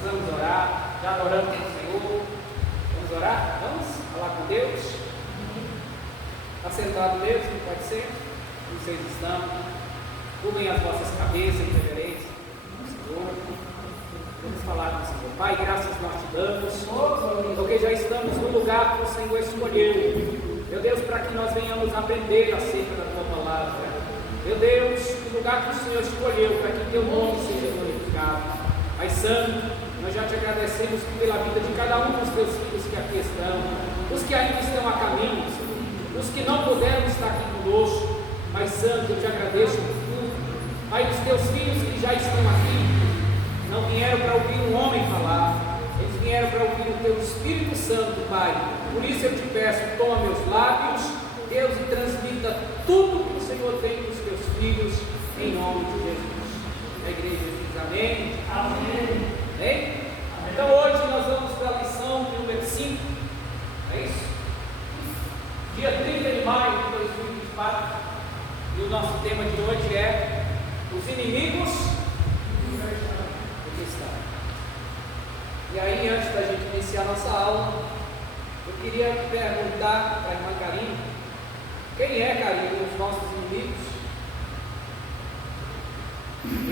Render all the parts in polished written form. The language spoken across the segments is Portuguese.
Nós vamos orar, já adoramos o Senhor. Vamos orar? Vamos falar com Deus? Está sentado mesmo? Pode ser? Vocês estão? Curvem as vossas cabeças em reverência ao Senhor. Vamos falar com o Senhor. Pai, graças nós te damos, porque já estamos no lugar que o Senhor escolheu. Meu Deus, para que nós venhamos aprender acerca da tua palavra. Meu Deus, o lugar que o Senhor escolheu para que teu nome seja glorificado. Pai Santo, nós já te agradecemos pela vida de cada um dos teus filhos que aqui estão, os que ainda estão a caminho, Senhor, os que não puderam estar aqui conosco. Pai Santo, eu te agradeço por tudo. Pai, os teus filhos que já estão aqui, não vieram para ouvir um homem falar, eles vieram para ouvir o teu Espírito Santo, Pai. Por isso eu te peço, toma meus lábios, Deus, e transmita tudo que o Senhor tem para os teus filhos, em nome de Jesus. A igreja diz amém. Amém. Amém? Então hoje nós vamos para a lição de número 5, é isso? Dia 30 de maio de 2024, e o nosso tema de hoje é os inimigos do cristão. E aí, antes da gente iniciar nossa aula, eu queria perguntar para a irmã Karine, quem é, Karine, os nossos inimigos?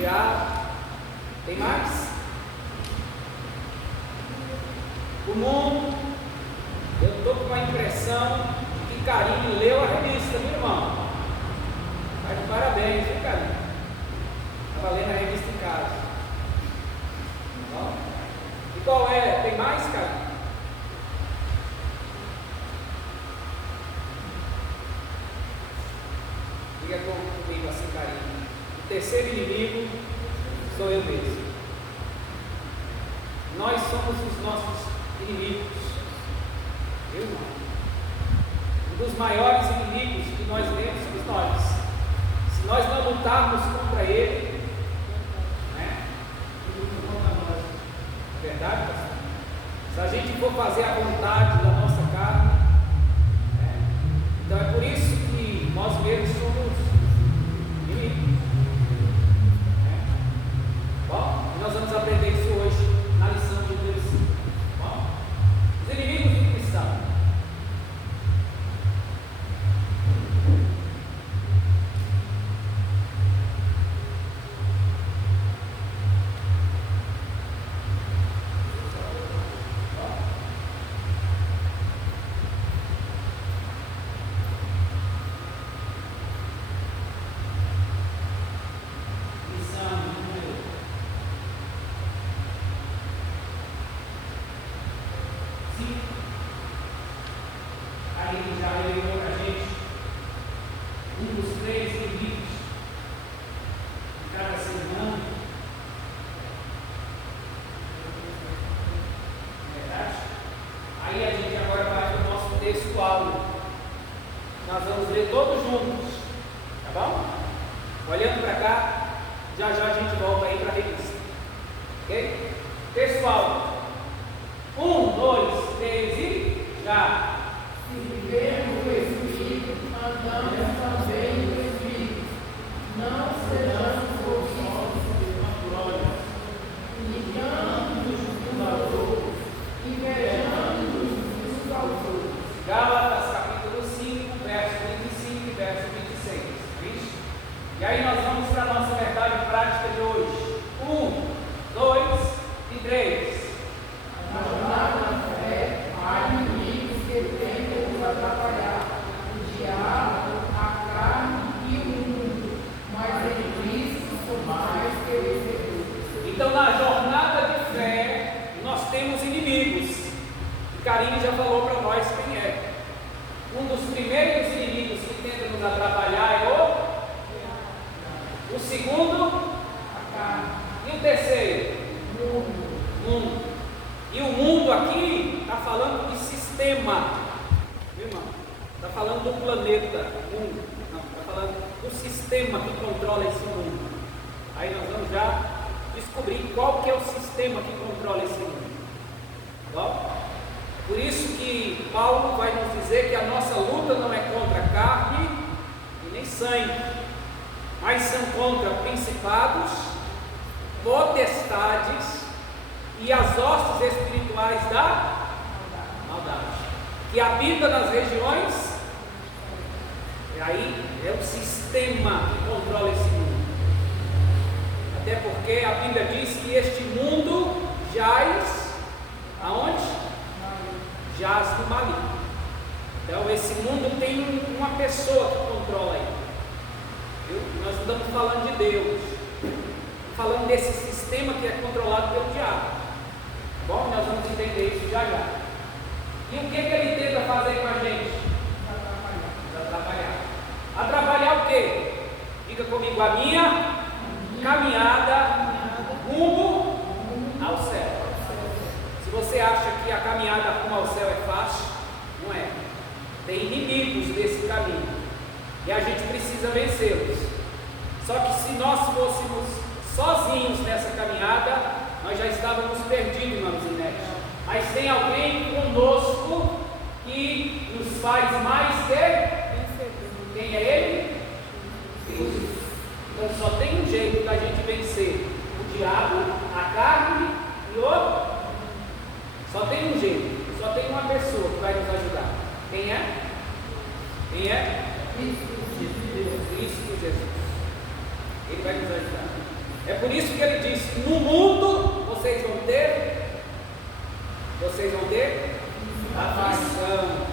Já tem mais? O mundo. Eu estou com a impressão de que Karine leu a revista, meu irmão. Tá de parabéns, viu, Karine? Estava lendo a revista em casa. Bom. E qual é? Tem mais, Karine? Diga comigo assim, Karine. O terceiro inimigo sou eu mesmo. Nós somos os nossos inimigos. Eu não. Um dos maiores inimigos que nós temos somos nós. Se nós não lutarmos contra ele, né? É verdade, pastor? Se a gente for fazer a vontade da nossa carne, né? Então é por isso que nós mesmos somos inimigos. Bom, nós vamos aprender isso hoje na lição de número 5. Bom, os inimigos do cristão. Nós vamos ler todos juntos, tá bom? Olhando para cá, já já a gente volta aí para a revista, ok? Pessoal, 1, 2, 3 e já! Se vivermos o Espírito, andamos também no Espírito, não sejamos ouvidos imitando-nos uns aos outros, invejando-nos uns aos outros. Gálatas capítulo 5, verso 25 e verso 26. Vixe? E aí nós vamos para a nossa verdade prática de hoje. 1, 2 e 3. Na jornada da fé, há inimigos que tentam nos atrapalhar: o diabo, a carne e o mundo, mas em Cristo sou mais que vencedores. Então, na jornada de fé, nós temos inimigos. Karine já falou para nós quem é. Um dos primeiros inimigos que tenta nos atrapalhar é o segundo, a carne. E o terceiro? Mundo. E o mundo aqui está falando de sistema, viu, irmão? Está falando do planeta, mundo. Não, está falando do sistema que controla esse mundo. Aí nós vamos já descobrir qual que é o sistema que controla esse mundo. Bom? Por isso que Paulo vai nos dizer que a nossa luta não é contra carne e nem sangue, mas são contra principados, potestades e as hostes espirituais da maldade, que habita nas regiões. E aí é o sistema que controla esse mundo. Até porque a Bíblia diz que este mundo jaz aonde? Jaz no maligno. Então esse mundo tem uma pessoa que controla ele. Nós não estamos falando de Deus, falando desse sistema que é controlado pelo diabo. Bom, nós vamos entender isso já já. E o que ele tenta fazer com a gente? Atrapalhar. Atrapalhar o quê? Diga comigo, a minha caminhada rumo ao céu. Se você acha que a caminhada rumo ao céu é fácil, não é. Tem inimigos desse caminho e a gente precisa vencê-los. Só que se nós fôssemos sozinhos nessa caminhada, nós já estávamos perdidos, irmãos e netos. Mas tem alguém conosco que nos faz mais que quem é ele? Deus. Então só tem um jeito da gente vencer o diabo, a carne e o... Só tem um jeito, só tem uma pessoa que vai nos ajudar. Quem é? Quem é? Cristo Jesus. Ele vai nos ajudar. É por isso que ele diz: no mundo vocês vão ter aflição.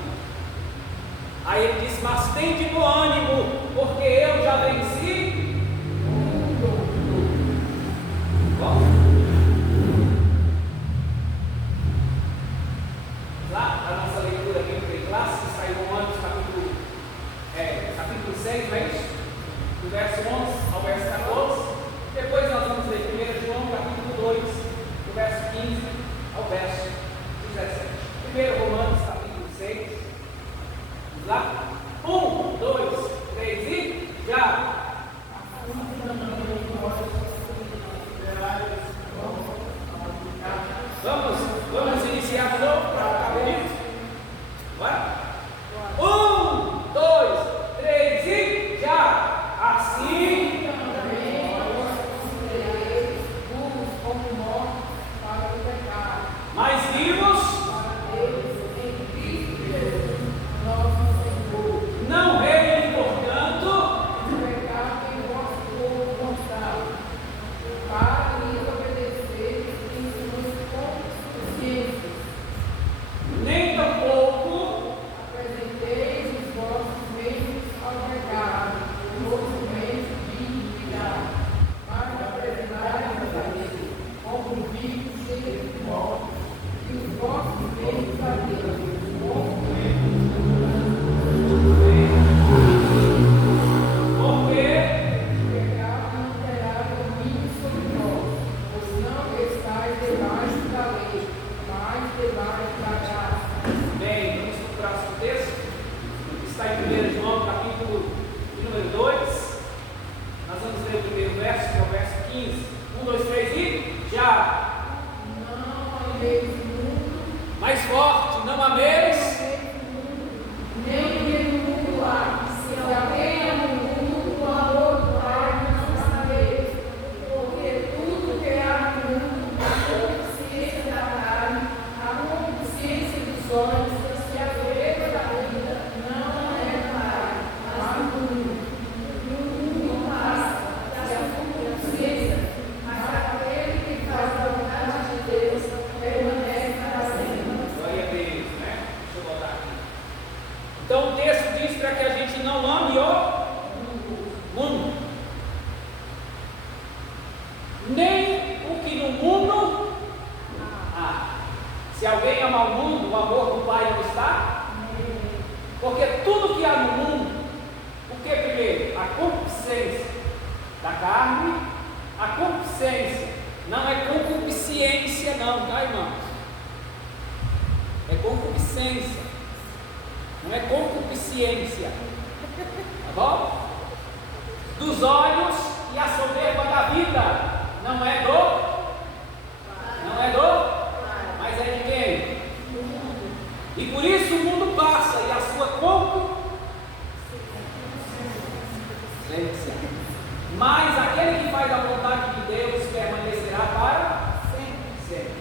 Aí ele diz: mas tende bom ânimo, porque eu já venci. Bom, lá a nossa leitura bíblica em classe saiu em Romanos capítulo 6, não é isso? Do verso 11 ao verso 14. Depois nós vamos ler 1 João capítulo 2, do verso 15 ao verso 17. Primeiro Romanos capítulo 6. Vamos lá? 1, 2, 3 e já! Vamos iniciar de novo para ficar bonito? Bora? 1, 2, 3 e já! Assim mais vivos não reinem, portanto, para lhes obedecer nem tampouco apresenteis os vossos meios ao pecado, os vossos meios de iniquidade, mas apresentai-vos a Deus como vivos cheios de morte, e os vossos meios a Deus como porque o pecado não terá domínio sobre nós, pois não estáis debaixo da lei, mas debaixo da graça. bem, vamos para o próximo texto. Está em 1 João, capítulo número 2. Nós vamos ler o primeiro verso, que é o verso 15. 1, 2, 3 e já! Não ameis o mundo, Mais forte, não ameis. nem o que no mundo há. Se alguém ama o mundo, o amor do Pai não está nele. Porque tudo que há no mundo, a concupiscência da carne, a concupiscência dos olhos e a dureza da vida, não é do Pai, mas do mundo. No mundo passa, e a concupiscência, mas aquele que faz a vontade de Deus permanece para sempre. Glória a Deus, né? Deixa eu voltar aqui. Então o texto diz para que a gente não ame o mundo, nem o que no mundo há. Se alguém ama o mundo, o amor do Pai não está. Porque tudo que há no mundo, o que primeiro? A concupiscência da carne, a concupiscência, não é concupiscência não, tá, irmãos? É concupiscência, não é concupiscência, tá bom? Dos olhos e a soberba da vida, não é do, mas é de quem? E por isso o mundo passa e a sua concupiscência. Mas aquele que faz a vontade de Deus permanecerá para sempre.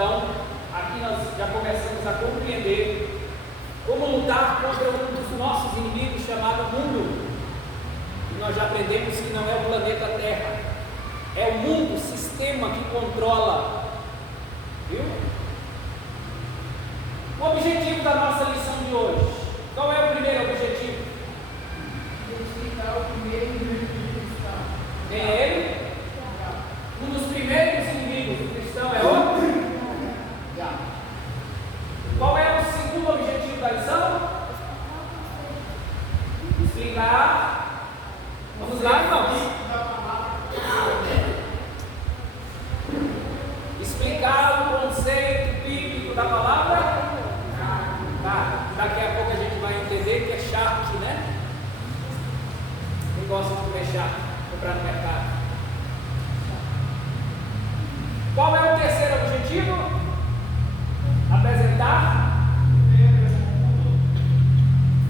Então, aqui nós já começamos a compreender como lutar contra um dos nossos inimigos chamado mundo. E nós já aprendemos que não é o planeta Terra, é o mundo, o sistema que controla. Viu? O objetivo da nossa lição de hoje. Qual é o primeiro objetivo? Identificar o primeiro inimigo cristão. Quem é ele? Um dos primeiros inimigos do cristão é o? Qual é o segundo objetivo da lição? Explicar. Vamos lá, irmãos. Explicar o conceito bíblico da palavra. Tá. Daqui a pouco a gente vai entender que é charque, né? Quem gosta de comer charque, comprar no mercado. Qual é o terceiro objetivo? Apresentar.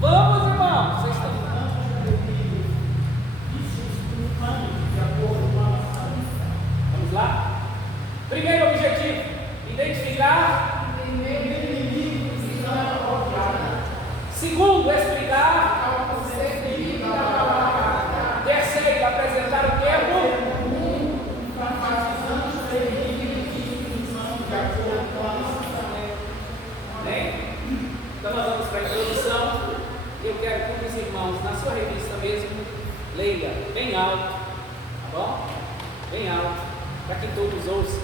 Vamos, irmãos. Vocês estão vamos lá? Primeiro objetivo: identificar. Segundo, explicar. Terceiro, apresentar o termo. Então nós vamos para a introdução. Eu quero que os irmãos, na sua revista mesmo, leia bem alto, tá bom? Bem alto, para que todos ouçam.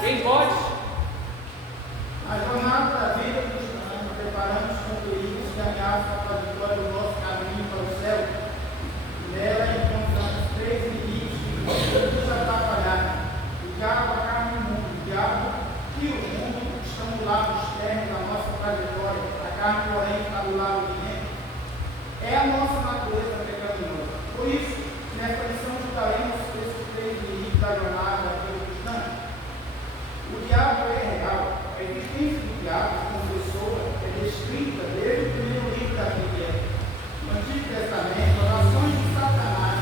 Quem pode? A jornada da vida cristã, preparamos com perigos que ameaçam a vitória do nosso caminho para o céu. Nela encontramos três inimigos que nos atrapalharam: o diabo, a carne e o mundo. O diabo e o mundo estão do lado externo da nossa trajetória, a carne, porém, está do lado de dentro. É a nossa natureza pecaminosa. Por isso, nesta lição, estudaremos esses três inimigos da jornada da vida cristã. O diabo é real. A existência do diabo como pessoa é descrita desde o primeiro livro da Bíblia. No Antigo Testamento, as ações de Satanás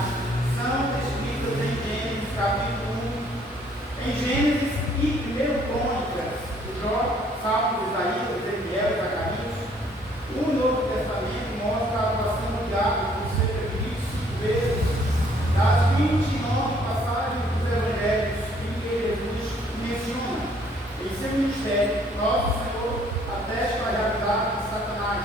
são descritas em Gênesis capítulo 1, em Gênesis e 1 Crônicas, Jó, Salmos, Isaías, Ezequiel e Zacarias. O Novo Testamento mostra a atuação do diabo por cerca de 25 vezes das 29 passagens dos Evangelhos em que Jesus menciona em seu ministério nosso Senhor atesta a realidade de Satanás.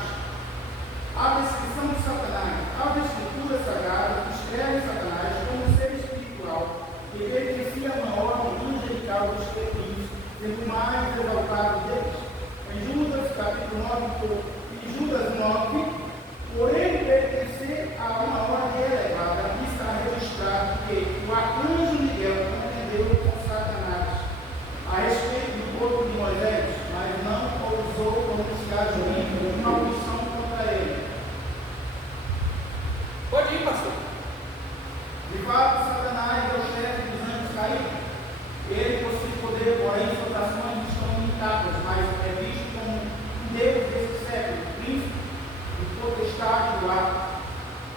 A descrição de Satanás, as escrituras sagradas descrevem Satanás como ser espiritual que pertencia a uma ordem angelical dos espíritos, sendo o mais exaltado deles. Em Judas capítulo 9, por ele pertencer a uma ordem elevada, está registrado que o arcanjo Miguel contendeu com Satanás a respeito do corpo de Moisés, mas não ousou pronunciar juízo, uma maldição contra ele. Pode ir, pastor. De fato, Satanás é o chefe dos anjos caídos. Ele possui poder, porém, suas ações estão limitadas, mas é visto como um Deus desse século, príncipe e potestade do ar.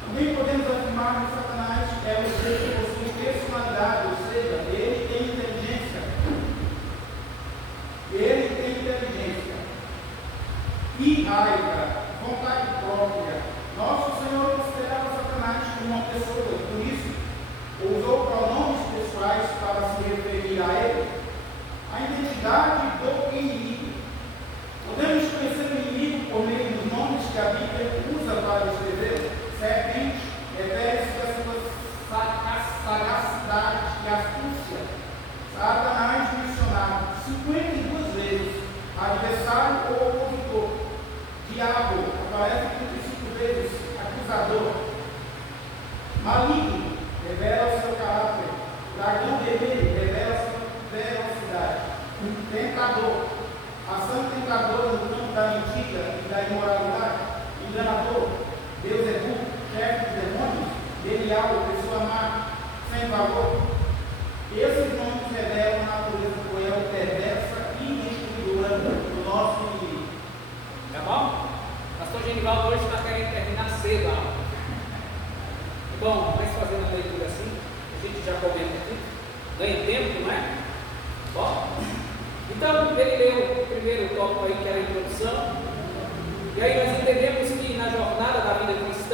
Também podemos afirmar que Satanás é o ser que possui personalidade, ou seja, ele tem inteligência. E raiva, vontade própria. Nosso Senhor considerava Satanás como uma pessoa, por isso usou pronomes pessoais para se referir a ele. A identidade do inimigo. Podemos conhecer o inimigo por meio dos nomes que a Bíblia usa para descrever. Serpente refere-se à sua sagacidade e astúcia. Satanás mencionado 52 vezes, adversário ou opositor. Diabo aparece 35 vezes, acusador. Maligno revela o seu caráter. Dragão vermelho revela sua ferocidade. Tentador, ação tentadora no campo da mentira e da imoralidade. Enganador, Deus é burro, chefe dos demônios. Belial, pessoa má, sem valor. Esses nomes revelam a natureza cruel, perversa e destruidora do nosso inimigo. Tá bom? Pastor Genivaldo hoje está querendo terminar cedo a aula. Bom,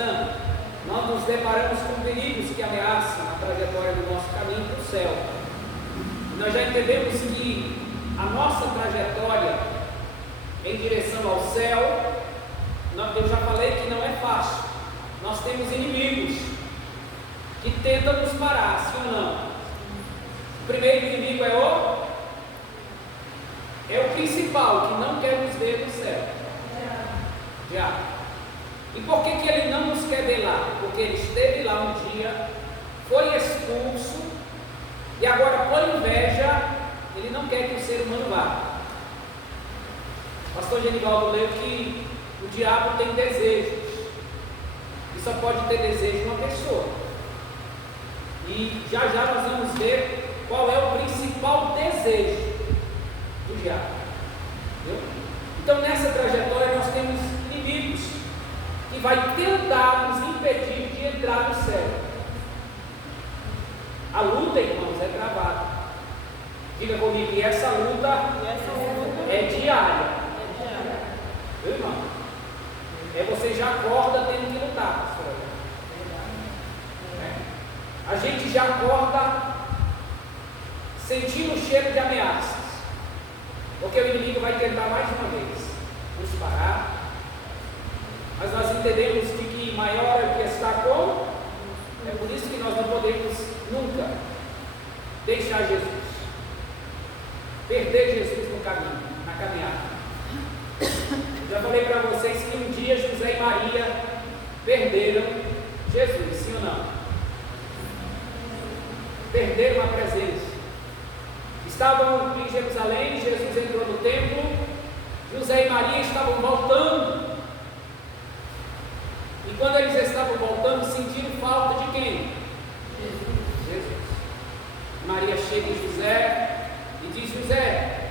cristã, nós nos deparamos com perigos que ameaçam a trajetória do nosso caminho para o céu. Nós já entendemos que a nossa trajetória em direção ao céu, eu já falei que não é fácil. Nós temos inimigos que tentam nos parar, sim ou não? O primeiro inimigo é o principal, que não quer nos ver no céu. Diabo. E por que ele não nos quer ver lá? Porque ele esteve lá um dia, foi expulso, e agora, por inveja, ele não quer que o ser humano vá. O pastor Genivaldo leu que o diabo tem desejos, e só pode ter desejo uma pessoa. E já nós vamos ver qual é o principal desejo do diabo. Entendeu? Então, nessa trajetória, nós temos inimigos que vai tentar nos impedir de entrar no céu. A luta, irmãos, é travada. Diga comigo que essa luta é diária. Viu, irmão? Você já acorda tendo que lutar, pastor. A gente já acorda sentindo o cheiro de ameaças, porque o inimigo vai tentar mais uma vez nos parar. Mas nós entendemos de que maior é o que está com. É por isso que nós não podemos nunca deixar Jesus, perder Jesus no caminho, na caminhada. Já falei para vocês que um dia José e Maria perderam Jesus, sim ou não? Perderam a presença. Estavam em Jerusalém, Jesus entrou no templo, José e Maria estavam voltando. E quando eles estavam voltando, sentiram falta de quem? Jesus. Maria chega em José e diz: José,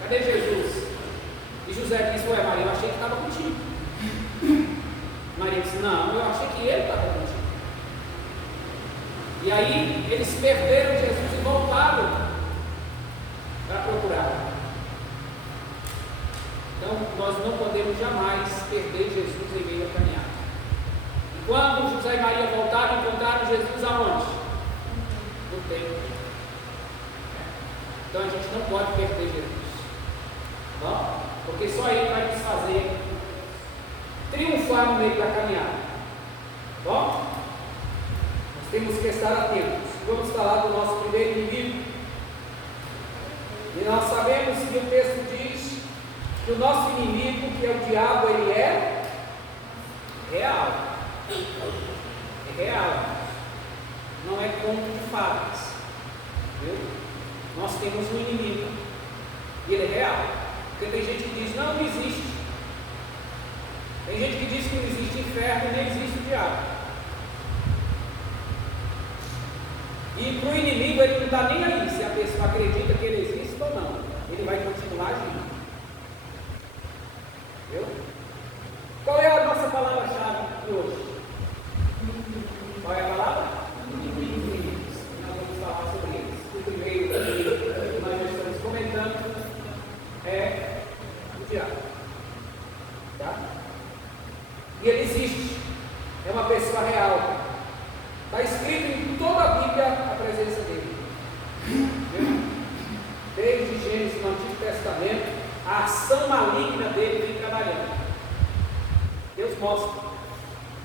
cadê Jesus? E José disse: ué, Maria, eu achei que estava contigo. Maria disse: não, eu achei que ele estava contigo. E aí eles perderam Jesus e voltaram para procurar. Então nós não podemos jamais perder Jesus em meio à caminhada. E quando José e Maria voltaram, encontraram Jesus aonde? No templo. Então a gente não pode perder Jesus. Bom? Porque só ele vai nos fazer triunfar no meio da caminhada. Bom? Nós temos que estar atentos. Vamos falar do nosso primeiro inimigo. E nós sabemos que o texto diz que o nosso inimigo, que é o diabo, ele é real. É real. Não é conto de fadas. Viu? Nós temos um inimigo. E ele é real. Porque tem gente que diz: não existe. Tem gente que diz que não existe inferno e nem existe o diabo. E para o inimigo ele não está nem aí se a pessoa acredita que ele existe ou não. Ele vai continuar agindo. Viu? Qual é a nossa palavra-chave de hoje? Qual é a palavra? Inimigos. Nós vamos falar sobre eles. O primeiro que nós estamos comentando é o diabo. Tá? E ele existe. É uma pessoa real. Está escrito em toda a Bíblia a presença dele. Desde Gênesis no Antigo Testamento, a ação maligna dele vem trabalhando. Deus mostra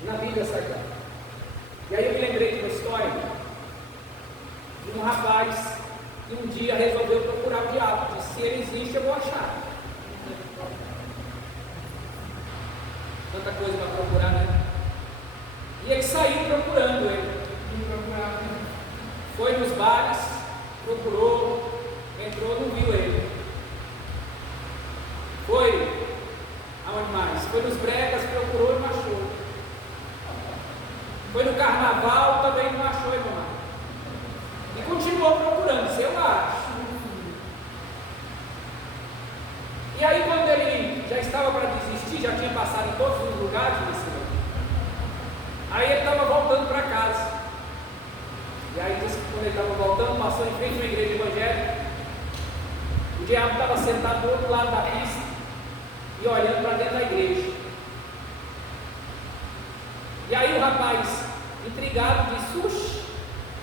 na Bíblia Sagrada. E aí eu me lembrei de uma história de um rapaz que um dia resolveu procurar o diabo. Disse: se ele existe, eu vou achar. Tanta coisa para procurar, né? E ele saiu procurando ele. Foi nos bares, procurou, entrou, não viu ele. Foi aonde mais? Foi nos bregas, procurou e não achou. Foi no carnaval, também não achou, irmão. E continuou procurando, se eu acho. E aí, quando ele já estava para desistir, já tinha passado em todos os lugares na cidade, aí ele estava voltando para casa. E aí disse que quando ele estava voltando, passou em frente a uma igreja evangélica. O diabo estava sentado do outro lado da pista e olhando para dentro da igreja. ligado, disse: "Puxa,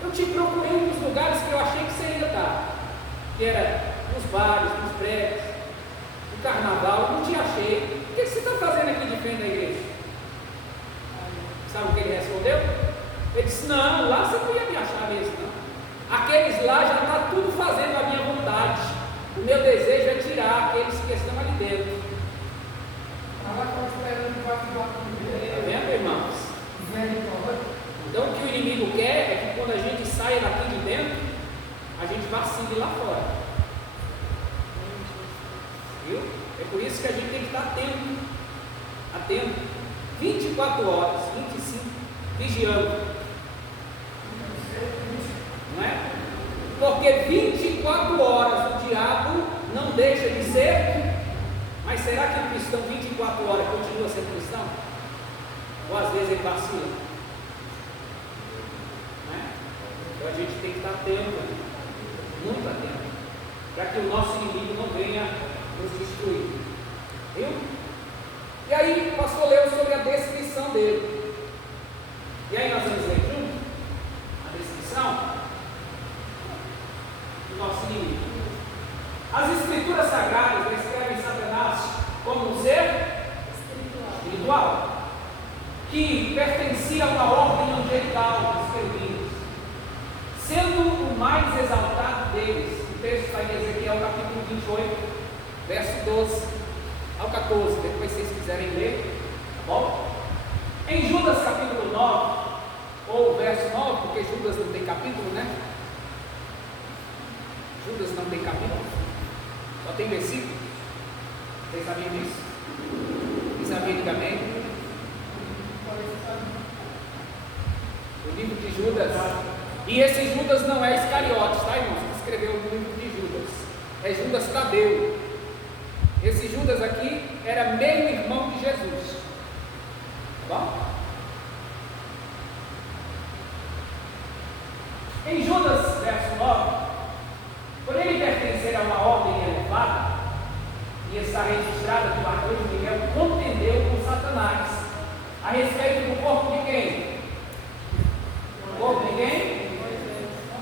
eu te procurei nos lugares que eu achei que você ia estar, que era nos bares, nos prédios, no carnaval, não te achei. O que você está fazendo aqui de frente da igreja?" Sabe o que ele respondeu? Ele disse: "Não, lá você não ia me achar mesmo, não. Aqueles lá já está tudo fazendo a minha vontade. O meu desejo é tirar aqueles que estão ali dentro." Está vendo, irmãos? Então o que o inimigo quer é que quando a gente saia daqui de dentro, a gente vacile lá fora. Viu? É por isso que a gente tem que estar atento, 24 horas, 25, vigiando. Não é? Porque 24 horas o diabo não deixa de ser. Mas será que o cristão 24 horas continua sendo cristão? Ou às vezes ele vacila? Não é? Então a gente tem que estar atento, muito atento, para que o nosso inimigo não venha nos destruir. Viu? E aí o pastor leu sobre a descrição dele. E aí nós vamos ler junto a descrição do nosso inimigo. As escrituras sagradas descrevem Satanás como um ser espiritual, que pertencia a uma ordem angelical dos querubins, sendo o mais exaltado deles. O texto está em Ezequiel capítulo 28, verso 12 ao 14, depois vocês quiserem ler, tá bom? Em Judas capítulo 9, ou verso 9, porque Judas não tem capítulo, né? Judas não tem capítulo, só tem versículo. Vocês sabiam disso? E sabiam de amém? O livro de Judas, e esse Judas não é Iscariotes, tá, irmãos? Que escreveu o livro de Judas, é Judas Tadeu. Esse Judas aqui era meio irmão de Jesus, tá bom? Em Judas, verso 9, por ele pertencer a uma ordem elevada, e está registrada que o arcanjo Miguel contendeu com Satanás a respeito do corpo de quem? O corpo de quem?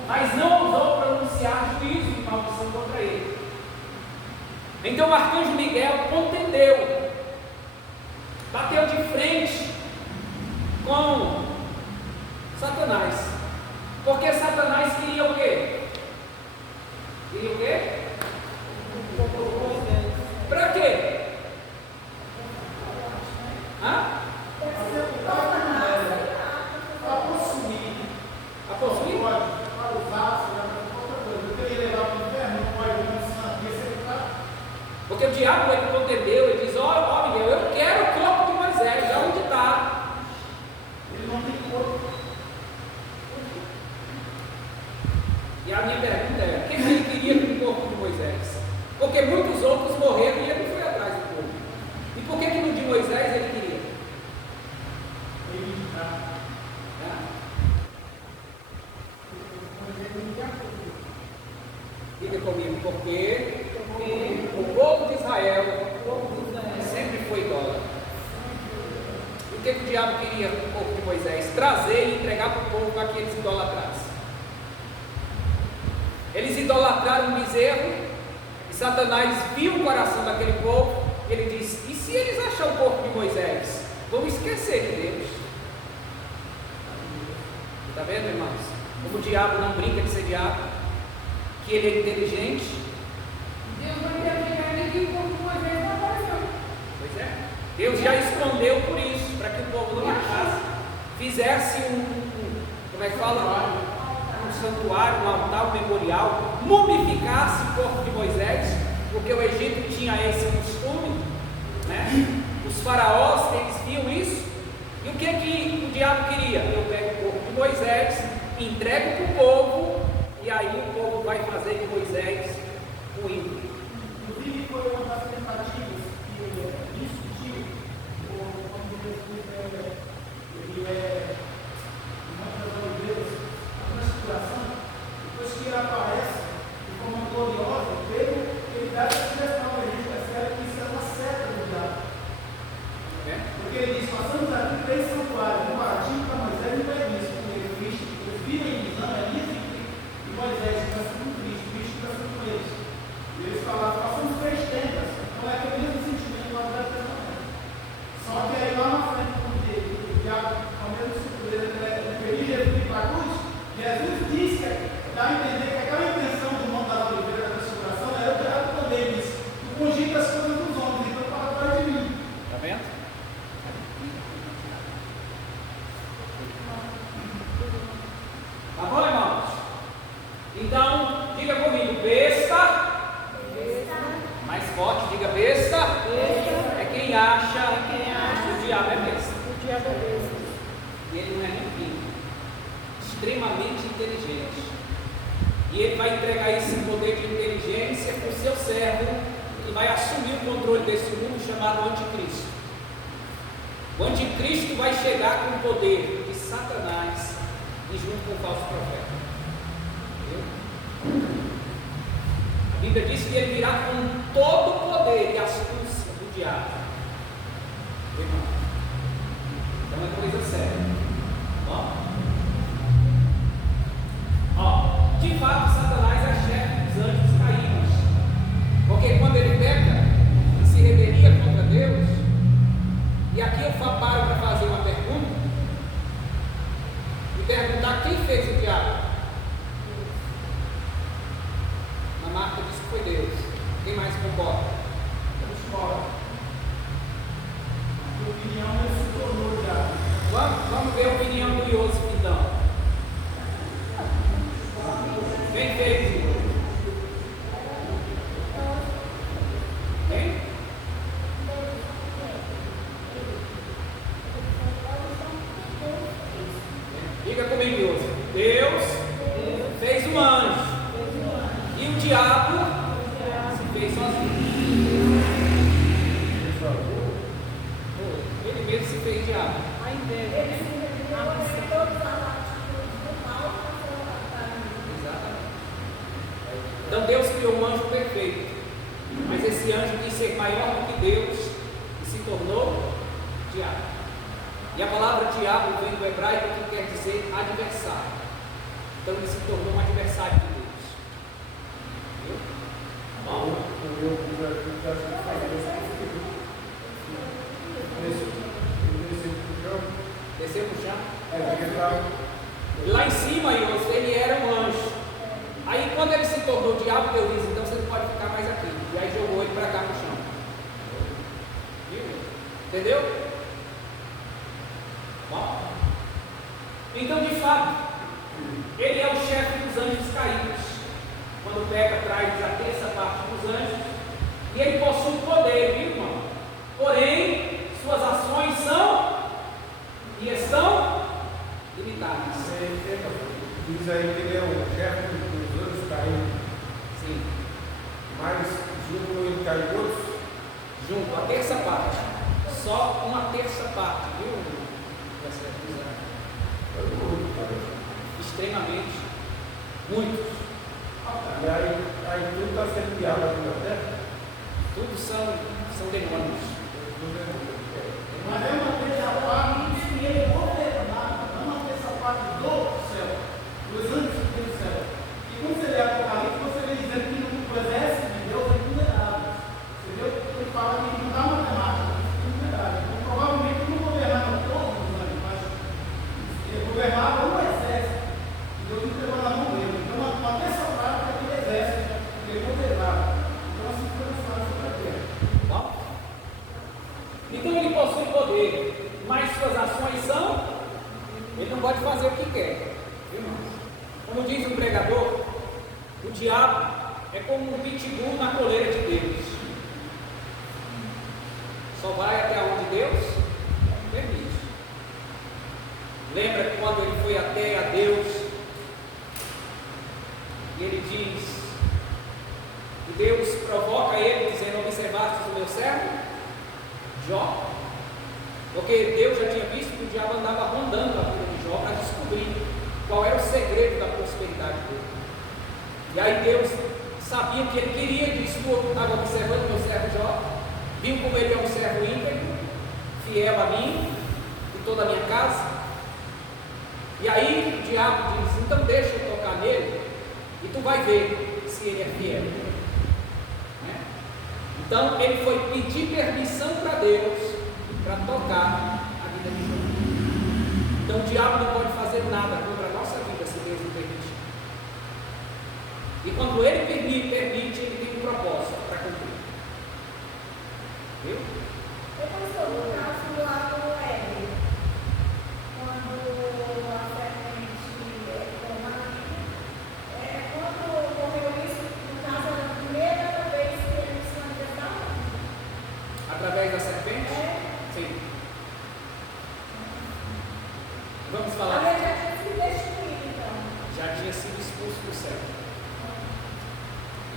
Mas não ousou pronunciar juízo de maldição contra ele. Então o arcanjo Miguel contendeu, bateu de frente com Satanás, porque Satanás queria o quê? Queria o quê? Para quê? Hã? Para possuir. A possuir? Para usar, outra coisa. Eu queria levar para o inferno, não pode ir no santo. Esse é o cara. Porque o diabo ele contendeu, ele diz: ó Miguel, eu quero o corpo de Moisés, já onde está? Ele não tem corpo. E a minha pergunta é: o que ele queria com o corpo de Moisés? Porque muitos outros morreram e ele não foi atrás do corpo. E por que no de Moisés ele queria? Diga comigo, porque o povo de Israel sempre foi idólatra. E o que o diabo queria com o corpo de Moisés? Trazer e entregar para o povo para que eles idolatrassem. Eles idolatraram o bezerro, e Satanás viu o coração daquele povo, e ele disse: e se eles acharem o corpo de Moisés? Vão esquecer de Deus. Está vendo, irmãos? Como o diabo não brinca de ser diabo, que ele é inteligente. Deus vai interligar ele aqui com uma vez na oração. Pois é. Deus já escondeu por isso, para que o povo não achasse, fizesse como é que fala? Um santuário, um altar, um memorial, mumificasse o corpo de Moisés, porque o Egito tinha esse costume, né? Os faraós, eles viam isso. E o que o diabo queria? Eu pego o corpo de Moisés, entrego para o povo, e aí o povo vai fazer de Moisés um ídolo. Inclusive, foi uma das tentativas que ele discutiu quando Jesus ele Monte das Oliveiras, a transfiguração, depois que ele aparece de forma gloriosa, ele dá essa sugestão para a gente, percebe que isso é uma seta do diabo. Porque ele diz: passamos aqui 3 santuários, um para ti, para Moisés e para Elias, porque acha que o diabo é besta. O diabo é besta. E ele não é nem filho. Extremamente inteligente. E ele vai entregar esse poder de inteligência para o seu servo, que vai assumir o controle desse mundo chamado Anticristo. O Anticristo vai chegar com o poder de Satanás e junto com o falso profeta. Entendeu? A Bíblia diz que ele virá com todo o poder e astúcia do diabo. Irmão, então é coisa séria. De fato, Satanás é chefe dos anjos caídos, porque quando ele peca e se rebelia contra Deus, e aqui eu paro para fazer uma pergunta, e perguntar quem fez o diabo. A Marta disse que foi Deus. Quem mais concorda? Eu discordo. A minha opinião é se tornou diabo. Vamos ver a opinião do Iosif então. Quem fez isso? Quem? Diga comigo, Iosif. Deus fez um anjo. E o diabo se fez sozinho. Ele mesmo se fez diabo. A inveja. Então Deus criou um anjo perfeito, mas esse anjo quis ser maior do que Deus e se tornou diabo. E a palavra diabo vem do hebraico que quer dizer adversário. Então ele se tornou um adversário de Deus. Entendeu? Bom. Desceu para o chão? Lá em cima, ele era um anjo. Aí quando ele se tornou diabo, Deus disse, então você não pode ficar mais aqui. E aí jogou ele para cá no chão. Entendeu? Bom. Então, de fato, ele é o chefe dos anjos caídos. Quando pega, traz a terça parte dos anjos. E ele possui poder, viu, irmão? Porém, suas ações são e estão limitadas. Diz aí que ele é o chefe dos anjos caídos. Sim. Mas junto com ele caiu outros? Junto, a terça parte. Só uma terça parte, viu? Extremamente. Muitos. E aí tudo está sendo criado aqui na terra? Tudo são demônios. Mas é uma terça parte que ele governava, não uma terça parte do céu, dos anjos do céu. E quando você lê Apocalipse, você vê dizendo que o exército de Deus é vulnerável. Entendeu? Ele fala que não dá matemática, é vulnerável. Então, provavelmente ele não governava todos os anjos, mas ele governava o exército. E Deus entregou na mão dele. Então, uma terça parte é aquele exército que ele governava. Então, assim foi lançado sobre a terra. Bom? Então ele possui poder, mas suas ações são, ele não pode fazer o que quer. Como diz o pregador, o diabo é como um pitbull na coleira de Deus. Só vai até onde Deus permite. Lembra que quando ele foi até a Deus, e ele diz, e Deus provoca ele dizendo, observaste o meu servo? Jó, porque Deus já tinha visto que o diabo andava rondando a vida de Jó para descobrir qual era o segredo da prosperidade dele. E aí Deus sabia que ele queria, e disse, estava observando meu servo Jó, viu como ele é um servo íntegro, fiel a mim e toda a minha casa. E aí o diabo diz, então deixa eu tocar nele e tu vai ver se ele é fiel. Então ele foi pedir permissão para Deus para tocar a vida de Jó. Então o diabo não pode fazer nada contra a nossa vida se Deus não permitir. E quando ele permite, ele tem um propósito para cumprir. Viu? Depois que eu vou no lá do Éden, quando a serpente quando ocorreu isso, no caso era a primeira vez que ele se manifestava? Através da serpente?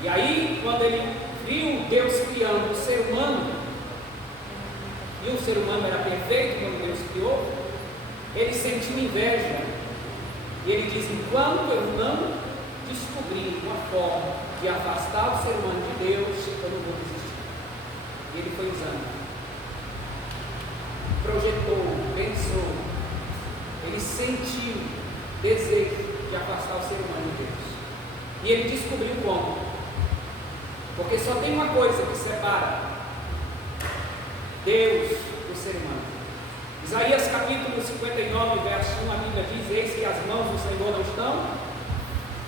E aí, quando ele viu Deus criando o ser humano, e o ser humano era perfeito quando Deus criou, ele sentiu inveja. E ele diz: enquanto eu não descobrir uma forma de afastar o ser humano de Deus, eu não vou desistir. E ele foi usando, projetou, pensou, ele sentiu desejo de afastar o ser humano de Deus. E ele descobriu como. Porque só tem uma coisa que separa Deus do ser humano. Isaías capítulo 59, verso 1, a Bíblia diz: eis que as mãos do Senhor não estão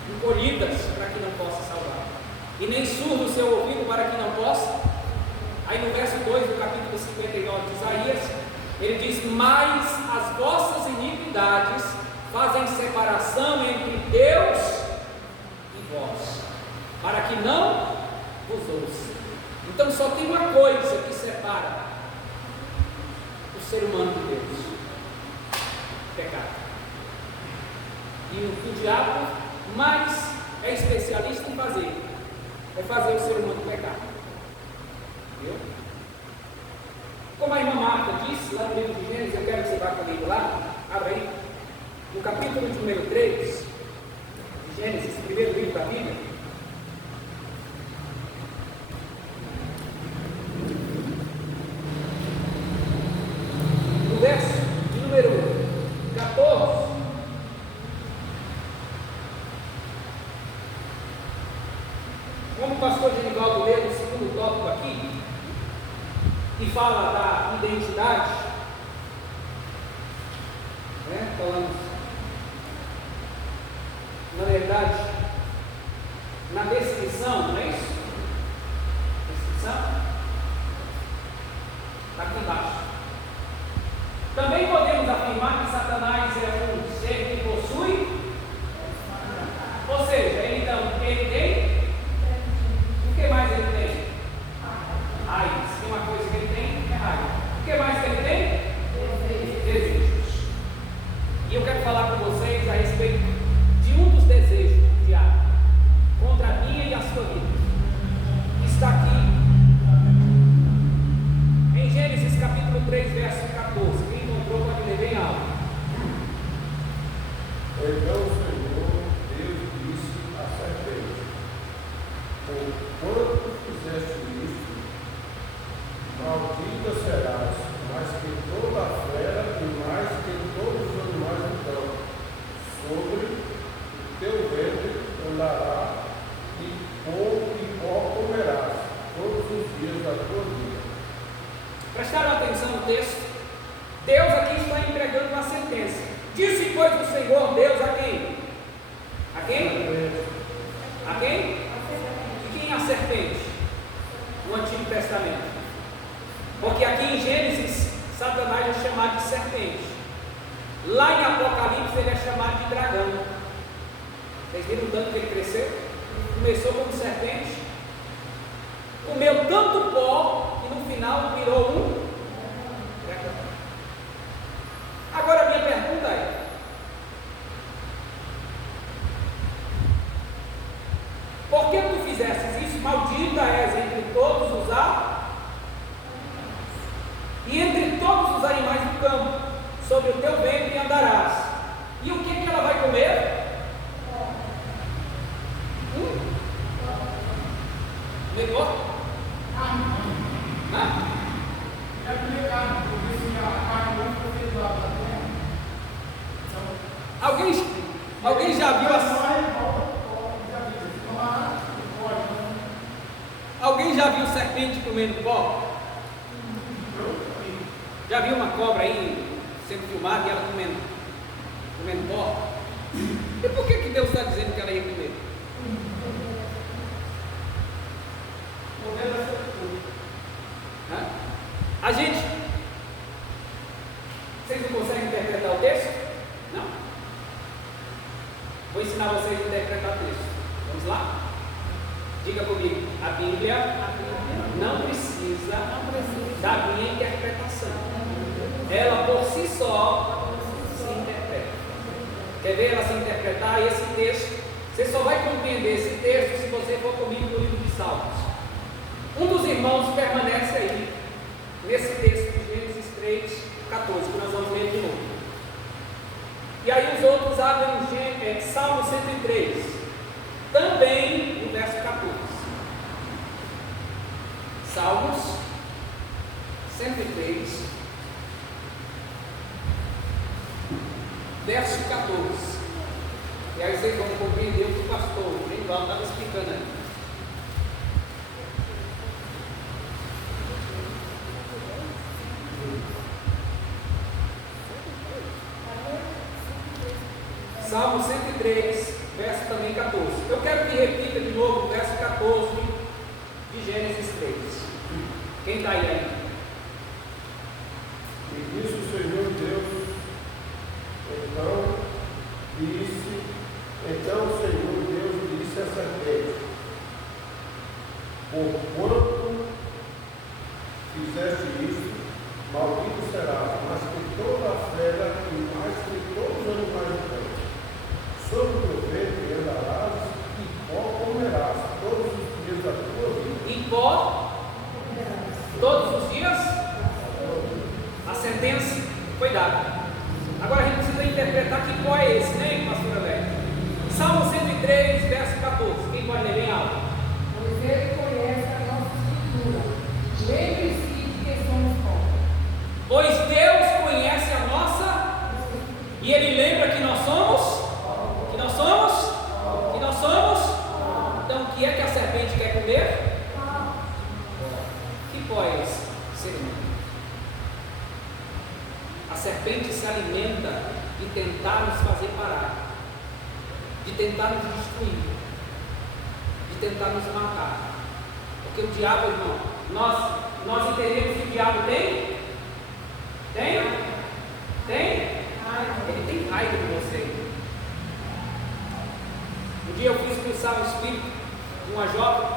encolhidas para que não possa salvar, e nem surdo o seu ouvido para que não possa. Aí no verso 2 do capítulo 59 de Isaías, ele diz: mas as vossas iniquidades fazem separação entre Deus e vós, para que não vos ouça. Então só tem uma coisa que separa o ser humano de Deus: pecado. E o diabo mais é especialista em fazer o ser humano pecar. Viu? Como a irmã Marta disse lá no livro de Gênesis, eu quero que você vá comigo lá, abra aí, no capítulo de número 3 de Gênesis, primeiro livro da Bíblia. No verso de número 14, como o pastor Genivaldo leu no segundo tópico aqui, que fala da identidade, né? Falamos, na verdade, na descrição, não é isso? Descrição? Está aqui embaixo. Também podemos afirmar que Satanás é um ser que possui, ou seja, ele tem, o que mais ele tem? Raiz. Se tem uma coisa que ele tem, é raiz. O que mais que ele tem? Desejos. E eu quero falar com vocês a respeito de um dos desejos do diabo contra a minha e a sua vida. Está aqui em Gênesis capítulo 3, verso 14. Quem encontrou pode ler bem alto. Então o Senhor Deus disse à serpente: quando fizeste isto, maldita serás, mais que toda a fera e mais que todos os animais do campo. Sobre o teu ventre andará, e pó comerás todos os dias da tua vida. Prestaram atenção no texto? Deus aqui está entregando uma sentença. Disse, pois, o Senhor Deus a quem? A quem? A quem? E quem é a serpente? No Antigo Testamento. Porque aqui em Gênesis, Satanás é chamado de serpente. Lá em Apocalipse ele é chamado de dragão. Vocês viram o tanto que ele cresceu? Começou como serpente, comeu tanto pó que no final virou um dragão. Agora a minha pergunta é: por que tu fizestes isso? Maldita és entre todos os e entre todos os animais do campo, sobre o teu ventre andarás. E o que ela vai comer? Negócio? Já comi carne, porque se a carne não for feita lá da terra. Alguém já viu Alguém já viu serpente comendo pó? Já viu uma cobra aí sendo filmada e ela comendo pó? E por que Deus está dizendo que ela ia comer? A gente, vocês não conseguem interpretar o texto? Não? Vou ensinar vocês a interpretar o texto. Vamos lá? Diga comigo, a Bíblia não precisa da minha interpretação. Ela por si só se interpreta. Quer ver ela se interpretar? Esse texto Você só vai compreender esse texto se você for comigo no livro de Salmos. Um dos irmãos permanece aí, nesse texto de Gênesis 3, 14, que nós vamos ler de novo. E aí os outros abrem Salmo 103, também no verso 14. Salmos 103, verso 14. E aí vocês vão compreender o que o pastor Lembal estava explicando aí. Salmo 103, verso também 14. Eu quero que repita de novo o verso 14 de Gênesis 3. Quem está aí? E disse o Senhor Deus, então o Senhor Deus disse a serpente: porquanto fizeste isto, maldito serás, mais que toda a fera e mais que todos os animais do campo. Sobre o teu ventre andarás e pó comerás todos os dias da tua vida. Em pó, todos os dias, a sentença foi dada. Agora a gente precisa interpretar que pó é esse, né, pastora Lélia? Salmo 103, verso 14. Quem pode ler bem alto? Pois ele conhece a nossa escritura. Lembre-se de que somos pó. Pois Deus conhece a nossa, e Ele lembra que nós somos? Que nós somos? Que nós somos? Então o que é que a serpente quer comer? Que pó é esse? Ser humano. A serpente se alimenta de tentar nos fazer parar, de tentar nos destruir, de tentar nos matar. Porque o diabo, irmão, nós entendemos que o diabo tem? Tem? Tem? Ele tem raiva de você. Um dia eu fui expulsar o espírito de uma jovem,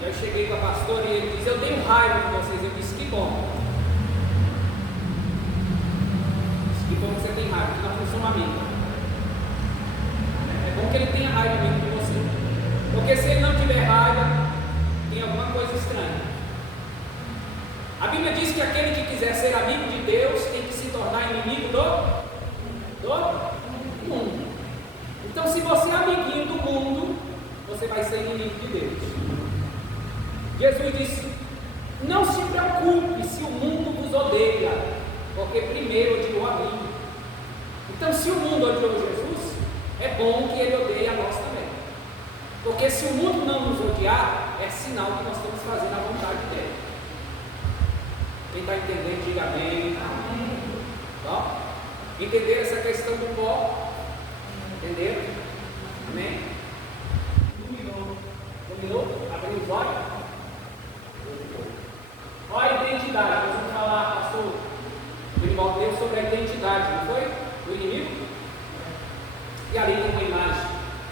e eu cheguei com a pastora e ele disse: eu tenho raiva de vocês. Eu disse: que bom. Que bom que você tem raiva, que nós não somos amigos. É bom que ele tenha raiva mesmo de você. Porque se ele não tiver raiva, tem alguma coisa estranha. A Bíblia diz que aquele que quiser ser amigo de Deus tem que se tornar inimigo do mundo. Então, se você é amiguinho do mundo, você vai ser inimigo de Deus. Jesus disse: não se preocupe se o mundo vos odeia, porque primeiro odiou a mim. Então, se o mundo odiou Jesus, é bom que ele odeie a nós também. Porque se o mundo não nos odiar, é sinal que nós estamos fazendo a vontade dele. Quem está entendendo, diga amém. Bom, entenderam essa questão do pó? Entenderam? Amém? Dominou? Abriu os olhos? Olha a identidade. Nós vamos falar, pastor, o irmão teve sobre a identidade, não foi? Do inimigo. E ali tem uma imagem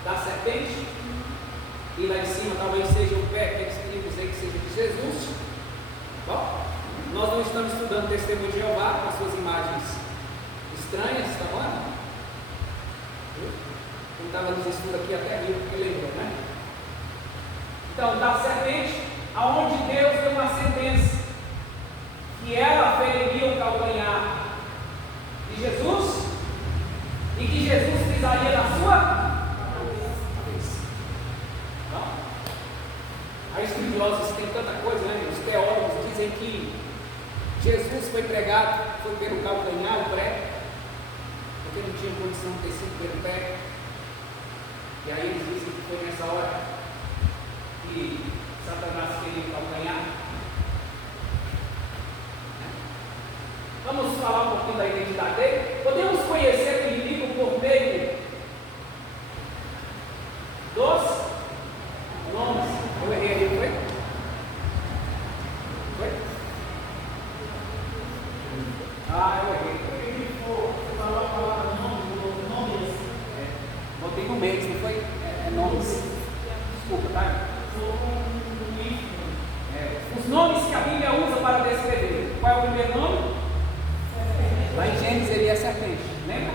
da serpente. E lá em cima talvez seja o pé, que eles queriam dizer que seja de Jesus. Bom, nós não estamos estudando testemunho de Jeová com as suas imagens estranhas, tá bom? Quem estava nos estudos aqui até viu, porque lembrou, né? Então, da serpente, aonde Deus deu uma sentença que ela feriria o calcanhar de Jesus e que Jesus pisaria na sua cabeça. Aí os estudiosos têm tanta coisa, né? Os teólogos dizem que Jesus foi pregado, foi pelo calcanhar, o pré, porque não tinha condição de ter sido pelo pé. E aí eles dizem que foi nessa hora que Satanás queria o calcanhar. Vamos falar um pouquinho da identidade dele. Podemos conhecer o inimigo por meio dos nomes. Eu errei ali, foi? Foi? Ah, eu errei. Falar a palavra nomes. Botei no meio, não foi? É nomes. Desculpa, tá? Os nomes que a Bíblia usa para descrever. Qual é o primeiro nome? Lá em Gênesis ele é serpente, lembra?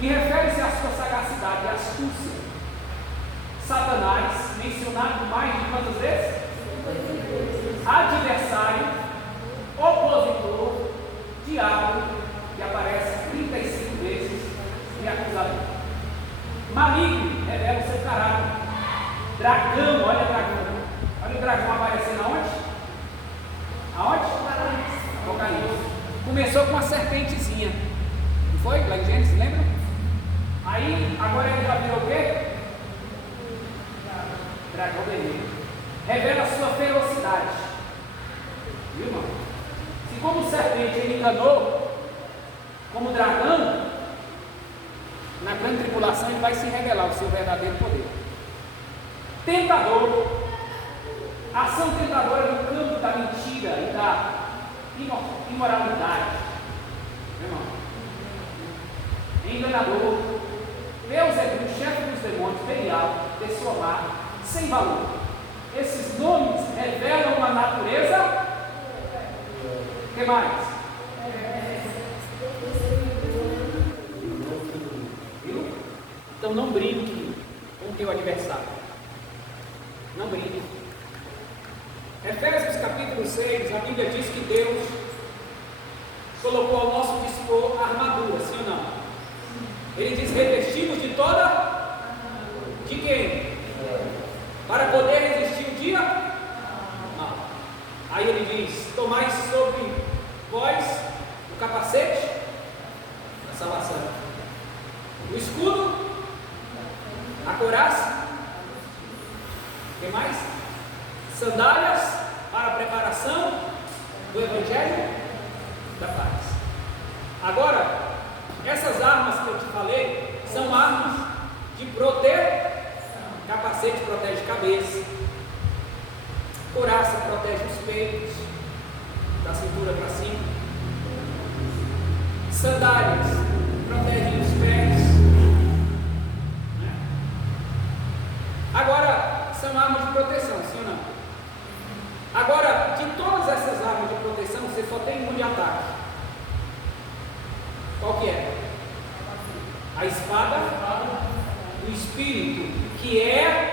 E refere-se à sua sagacidade e astúcia. diabo, que aparece 35 vezes, e acusador. Maligno, revela o seu caráter. Dragão, olha dragão. Olha o dragão aparecendo aonde? Aonde? Apocalipse. Começou com uma serpentezinha. Não foi? Lá em Gênesis, lembra? Aí, agora ele já virou o quê? Dragão vermelho. Revela a sua ferocidade. Viu, irmão? Se como serpente ele enganou, como dragão, na grande tribulação ele vai se revelar o seu verdadeiro poder. Tentador. Ação tentadora no campo da mentira e da imoralidade. Meu irmão. Enganador. Beelzebub, chefe dos demônios, Belial, pessoa má, sem valor. Esses nomes revelam a natureza. O que mais? Viu? Então não brinque com o teu adversário. Não brinque. Efésios capítulo 6, a Bíblia diz que Deus colocou ao nosso dispor a armadura, sim ou não? Ele diz: revestidos de toda. De quem? Para poder resistir o dia? Não. Aí ele diz: tomai sobre vós o capacete da salvação, o escudo, a couraça, o que mais? Sandálias para a preparação do Evangelho da paz. Agora, essas armas que eu te falei são armas de proteção. Capacete protege a cabeça, couraça protege os peitos, da cintura para cima, sandálias protegem os pés. Agora, são armas de proteção, sim ou não? Agora, de todas essas armas de proteção, você só tem uma de ataque. Qual que é? A espada do Espírito, que é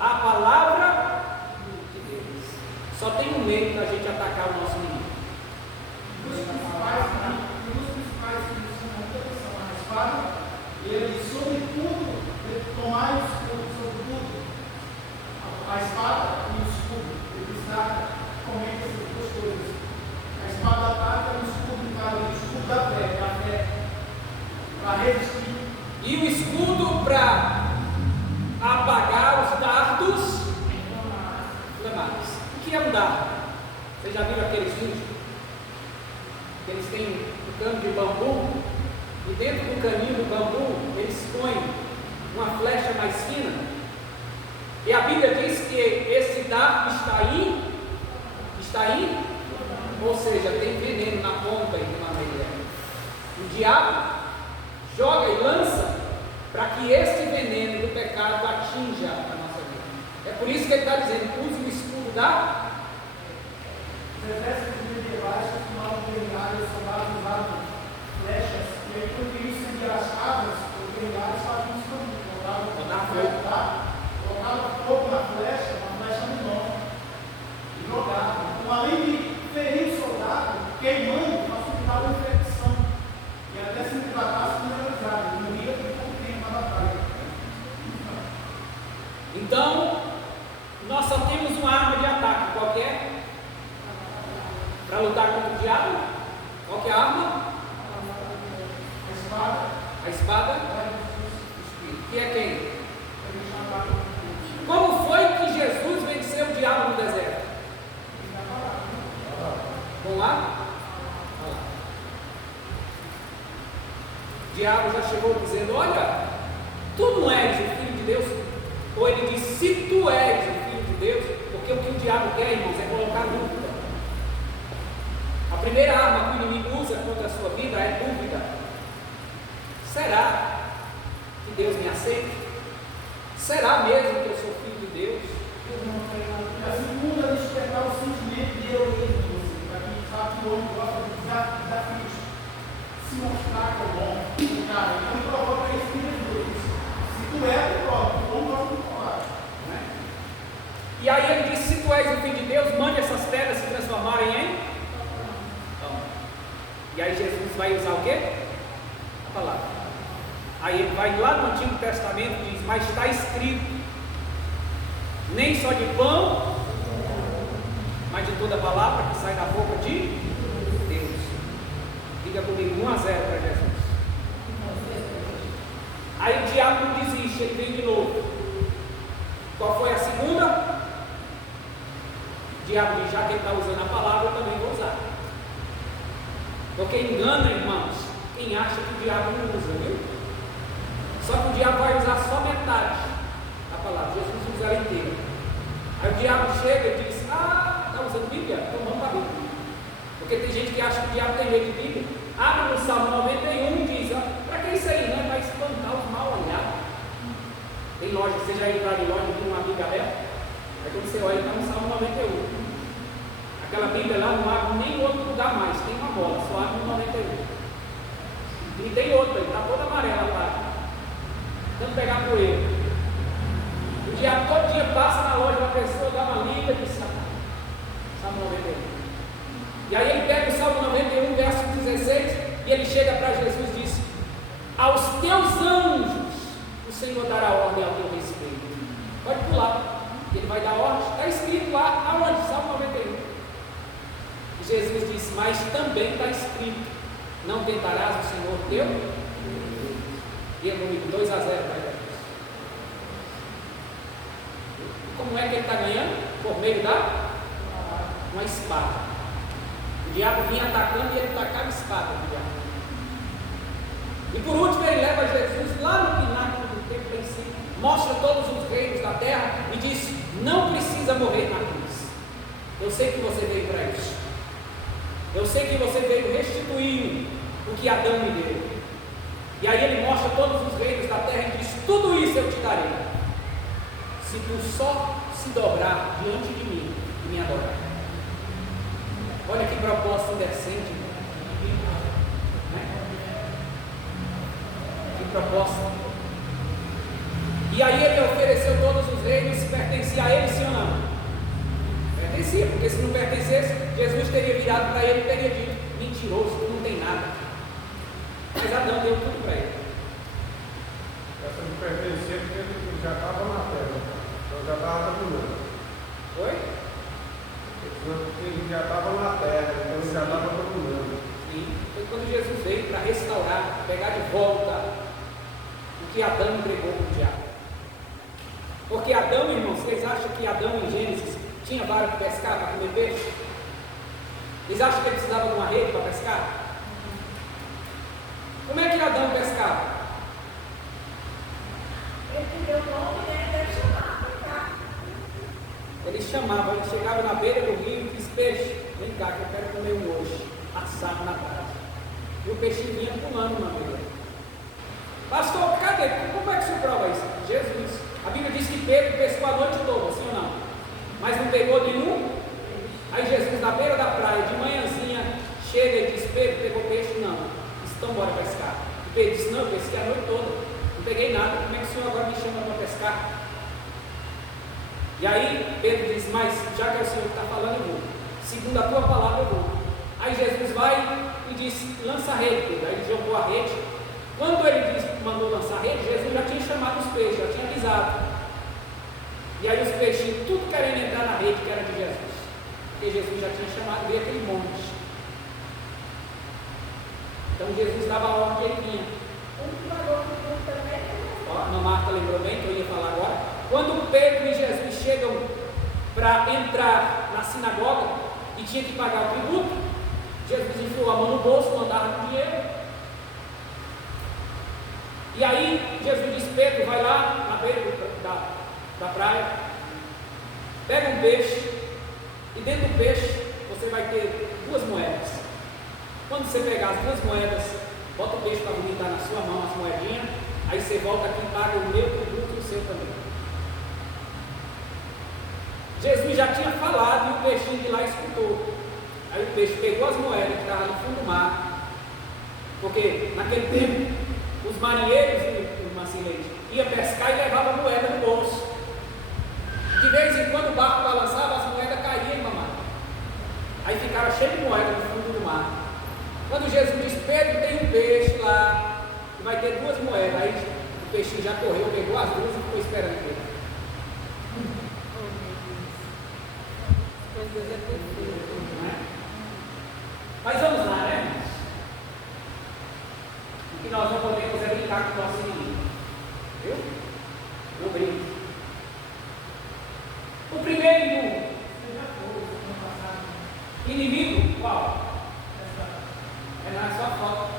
a palavra de Deus. Só tem um meio da gente atacar o nosso inimigo. Os principais são a espada, e ele diz: sobretudo, tomai o escudo, sobretudo, a espada e o escudo. Ele está comendo essas duas coisas. A espada ataca e o escudo para o escudo da fé, para resistir. E o escudo para apagar os dardos inflamados. O que é um dardo? Vocês já viram aqueles vídeos? Que eles têm um cano de bambu, e dentro do caninho do bambu eles põem uma flecha mais fina. E a Bíblia diz que esse dardo está aí, ou seja, tem veneno na ponta e na meia. O diabo joga e lança para que este veneno do pecado atinja a nossa vida. É por isso que ele está dizendo: use o escudo da. Os exércitos medievais costumavam guerrear, os soldados usavam flechas, e aí quando eles incendiam as casas, os guerreados faziam isso também. Colocavam fogo na flecha, uma flecha menor, e jogavam. Então, além de ferir o soldado, queimando, facilitava a infecção. E até se ele tratasse mineralizado, ele morria por pouco tempo na batalha. Então, nós só temos uma arma de ataque. Qual que é? Para lutar contra o diabo? Qual que é a arma? A espada. Que é quem? Como foi que Jesus venceu o diabo no deserto? Vamos lá? O diabo já chegou dizendo: olha, tu não és o Filho de Deus? Ou ele diz: se tu és o Filho de Deus, porque o que o diabo quer, irmãos, é colocar dúvida. A primeira arma que o inimigo usa contra a sua vida é dúvida. Será que Deus me aceita? Será mesmo que eu sou filho de Deus? A segunda é despertar o sentimento de heroísmo em você, para quem sabe que o homem gosta de desafios, se mostrar que é bom. Cara, então provoca a espírito de Deus. Se tu é, tu prova, tu não gosta de falar. E aí ele diz: se tu és o filho de Deus, mande essas pedras se transformarem em vai usar o quê? A palavra. Aí ele vai lá no Antigo Testamento e diz, mas está escrito, nem só de pão, mas de toda palavra que sai da boca de Deus. Diga comigo, 1-0 para Jesus. Aí o diabo não desiste, ele vem de novo. Qual foi a segunda? O diabo diz, já que ele está usando a palavra, eu também vou usar. Porque engana, irmãos, quem acha que o diabo não usa, viu? Só que o diabo vai usar só metade da palavra, Jesus usa ela inteira. Aí o diabo chega e diz, está usando Bíblia? Então vamos para a Bíblia. Porque tem gente que acha que o diabo tem medo de Bíblia. Abre no Salmo 91 e diz, para que isso aí? Não, vai espantar os mal olhados. Tem loja, você já entrou em loja com uma Bíblia aberta? Aí quando você olha, está no Salmo 91. Aquela Bíblia lá não abre nem em outro lugar mais, tem uma bola, só abre no 91. E tem outra, está toda amarela lá. Tentando pegar por ele. O diabo todo dia passa na loja, uma pessoa dá uma lida de Salmo 91. E aí ele pega o Salmo 91, verso 16, e ele chega para Jesus e diz: aos teus anjos o Senhor dará ordem ao teu respeito. Pode pular, ele vai dar ordem, está escrito lá, aonde? Salmo 91. E Jesus disse, mas também está escrito, não tentarás o Senhor teu Deus. E comigo, 2-0 para Jesus. Como é que ele está ganhando? Por meio da uma espada. O diabo vinha atacando e ele tacava espada no diabo. E por último ele leva Jesus lá no pináculo do templo em si, mostra todos os reinos da terra e diz, não precisa morrer na cruz. Eu sei que você veio para isso. Eu sei que você veio restituir o que Adão me deu. E aí ele mostra todos os reinos da terra e diz, tudo isso eu te darei, se tu só se dobrar diante de mim e me adorar. Olha que proposta indecente, né? Que proposta. E aí ele ofereceu todos os reinos, pertencia a ele, sim ou não? Pertencia, porque se não pertencesse, Jesus teria virado para ele e teria dito, mentiroso, tu não tem nada. Mas Adão deu tudo para ele. Essa de pertencer, porque ele já estava na terra, então já estava dominando. Oi? Ele já estava na terra, então ele já estava dominando. Sim. Foi quando Jesus veio para restaurar, pegar de volta o que Adão entregou para o diabo. Porque Adão, irmãos, vocês acham que Adão em Gênesis tinha vara para pescar, para comer peixe? Vocês acham que ele precisava de uma rede para pescar? Como é que Adão pescava? Ele deu o nome, né? Deve chamar para cá. Ele chamava, ele chegava na beira do rio e disse, peixe, vem cá que eu quero comer um hoje, assado na brasa. E o peixe vinha pulando na beira. Pastor, cadê? Como é que se prova isso? Jesus. A Bíblia diz que Pedro pescou a noite toda, sim ou não? Mas não pegou nenhum. Aí Jesus na beira da praia, de manhãzinha, chega e diz, Pedro, pegou peixe? Não. Então bora pescar. E Pedro disse, não, eu pesquei a noite toda, não peguei nada, como é que o senhor agora me chama para pescar? E aí Pedro diz, mas já que é o senhor que está falando, eu vou. Segundo a tua palavra, eu vou. Aí Jesus vai e diz, lança a rede, Pedro. Aí ele jogou a rede. Quando ele mandou lançar a rede, Jesus já tinha chamado os peixes, já tinha avisado. E aí os peixes, tudo querendo entrar na rede que era de Jesus. Porque Jesus já tinha chamado, veio aquele monte. Então Jesus dava a ordem que ele vinha. A Marta lembrou bem que eu ia falar agora. Quando Pedro e Jesus chegam para entrar na sinagoga e tinha que pagar o tributo, Jesus enfiou a mão no bolso, mandava o dinheiro. E aí Jesus disse, Pedro, vai lá na beira da praia, pega um peixe, e dentro do peixe você vai ter 2 moedas. Quando você pegar as 2 moedas, bota o peixe para vomitar na sua mão, as moedinhas, aí você volta aqui e paga o meu tributo e o seu também. Jesus já tinha falado e o peixinho de lá escutou. Aí o peixe pegou as moedas que estavam no fundo do mar, porque naquele tempo os marinheiros iam pescar e levavam moeda no bolso. De vez em quando o barco balançava, as moedas caíam na mar. Aí ficaram cheias de moeda no fundo do mar. Quando Jesus diz, Pedro, tem um peixe lá, que vai ter 2 moedas, aí o peixinho já correu, pegou as 2 e ficou esperando ele. Mas vamos lá, né? O que nós não podemos é brincar com o nosso inimigo. Viu? Não brinque. O primeiro inimigo, qual? É na sua foto.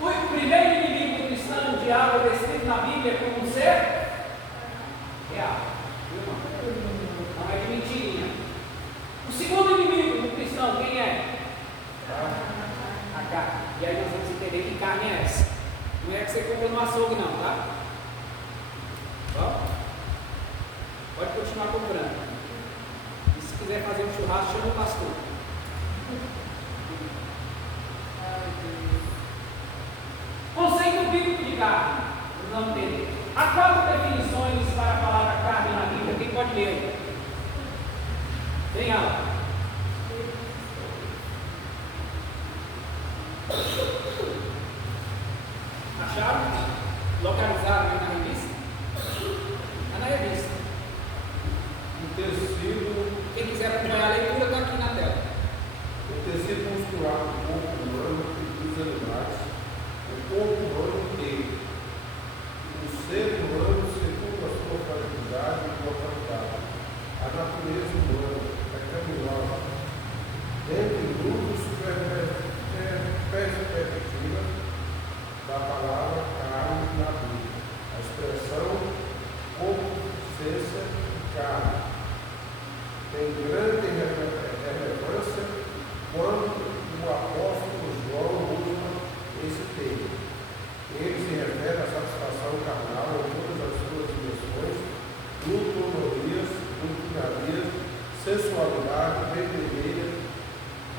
O primeiro inimigo do cristão, o diabo, é descrito na Bíblia como um ser real. Não é de mentirinha. O segundo inimigo do cristão, quem é? A carne. E aí nós vamos entender que carne é essa. Não é que você compra no açougue não, tá? Bom? Pode continuar comprando. E se quiser fazer um churrasco, chama o pastor. Conceito bíblico de carne. Vamos entender. Há 4 definições para a palavra carne na Bíblia. Quem pode ler aí? Vem lá. Acharam? Localizaram aí na revista? Está na revista. O tecido, Quem quiser acompanhar a leitura, está aqui na tela. o tecido muscular do corpo humano e dos animais, o corpo humano inteiro. O ser humano segundo a sua fragilidade e mortalidade. A natureza humana é caminhosa. Dentre muitas perspectivas da palavra carne na Bíblia. A expressão consciência de carne tem grande relevância quando o apóstolo João usa esse termo. Ele se refere à satisfação carnal em todas as suas dimensões, glutonorias, glutonarias, sensualidade, bebedeira,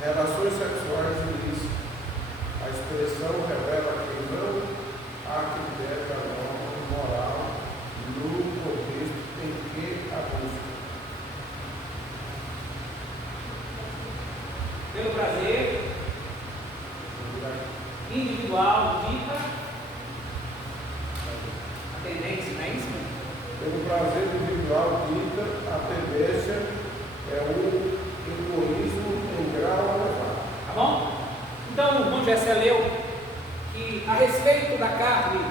relações sexuais ilícitas. A expressão revela que não há critério da norma moral no contexto em que a busca. Pelo prazer individual, dita, a tendência, não é isso? Pelo prazer individual dita, a tendência é o egoísmo em grau elevado. Tá bom? Então, o irmão Jessé leu que a respeito da carne,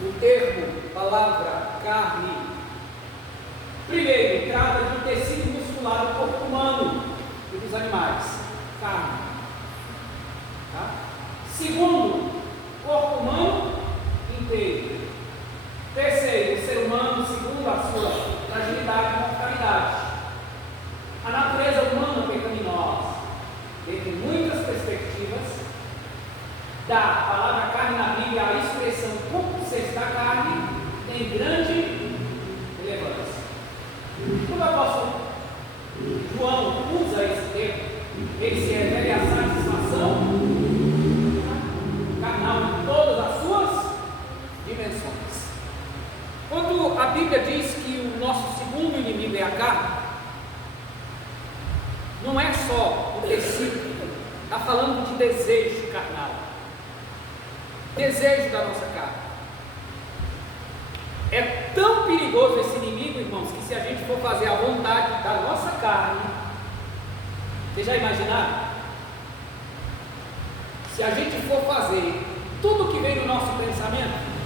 o termo, palavra carne, primeiro, trata de um tecido muscular do corpo humano e dos animais, carne. Tá? Segundo, corpo humano inteiro. Terceiro, o ser humano segundo a sua fragilidade e mortalidade. A natureza humana pecaminosa, dentre muitas perspectivas, da palavra carne na Bíblia, a expressão consciência da carne tem grande relevância. Quando o apóstolo João usa esse termo, ele se refere à satisfação carnal em todas as suas dimensões. Quando a Bíblia diz que o nosso segundo inimigo é a carne, não é só o tecido, está falando de desejo carnal, desejo da nossa carne. É tão perigoso esse inimigo, irmãos, que se a gente for fazer a vontade da nossa carne, vocês já imaginaram? Se a gente for fazer tudo que vem no nosso pensamento,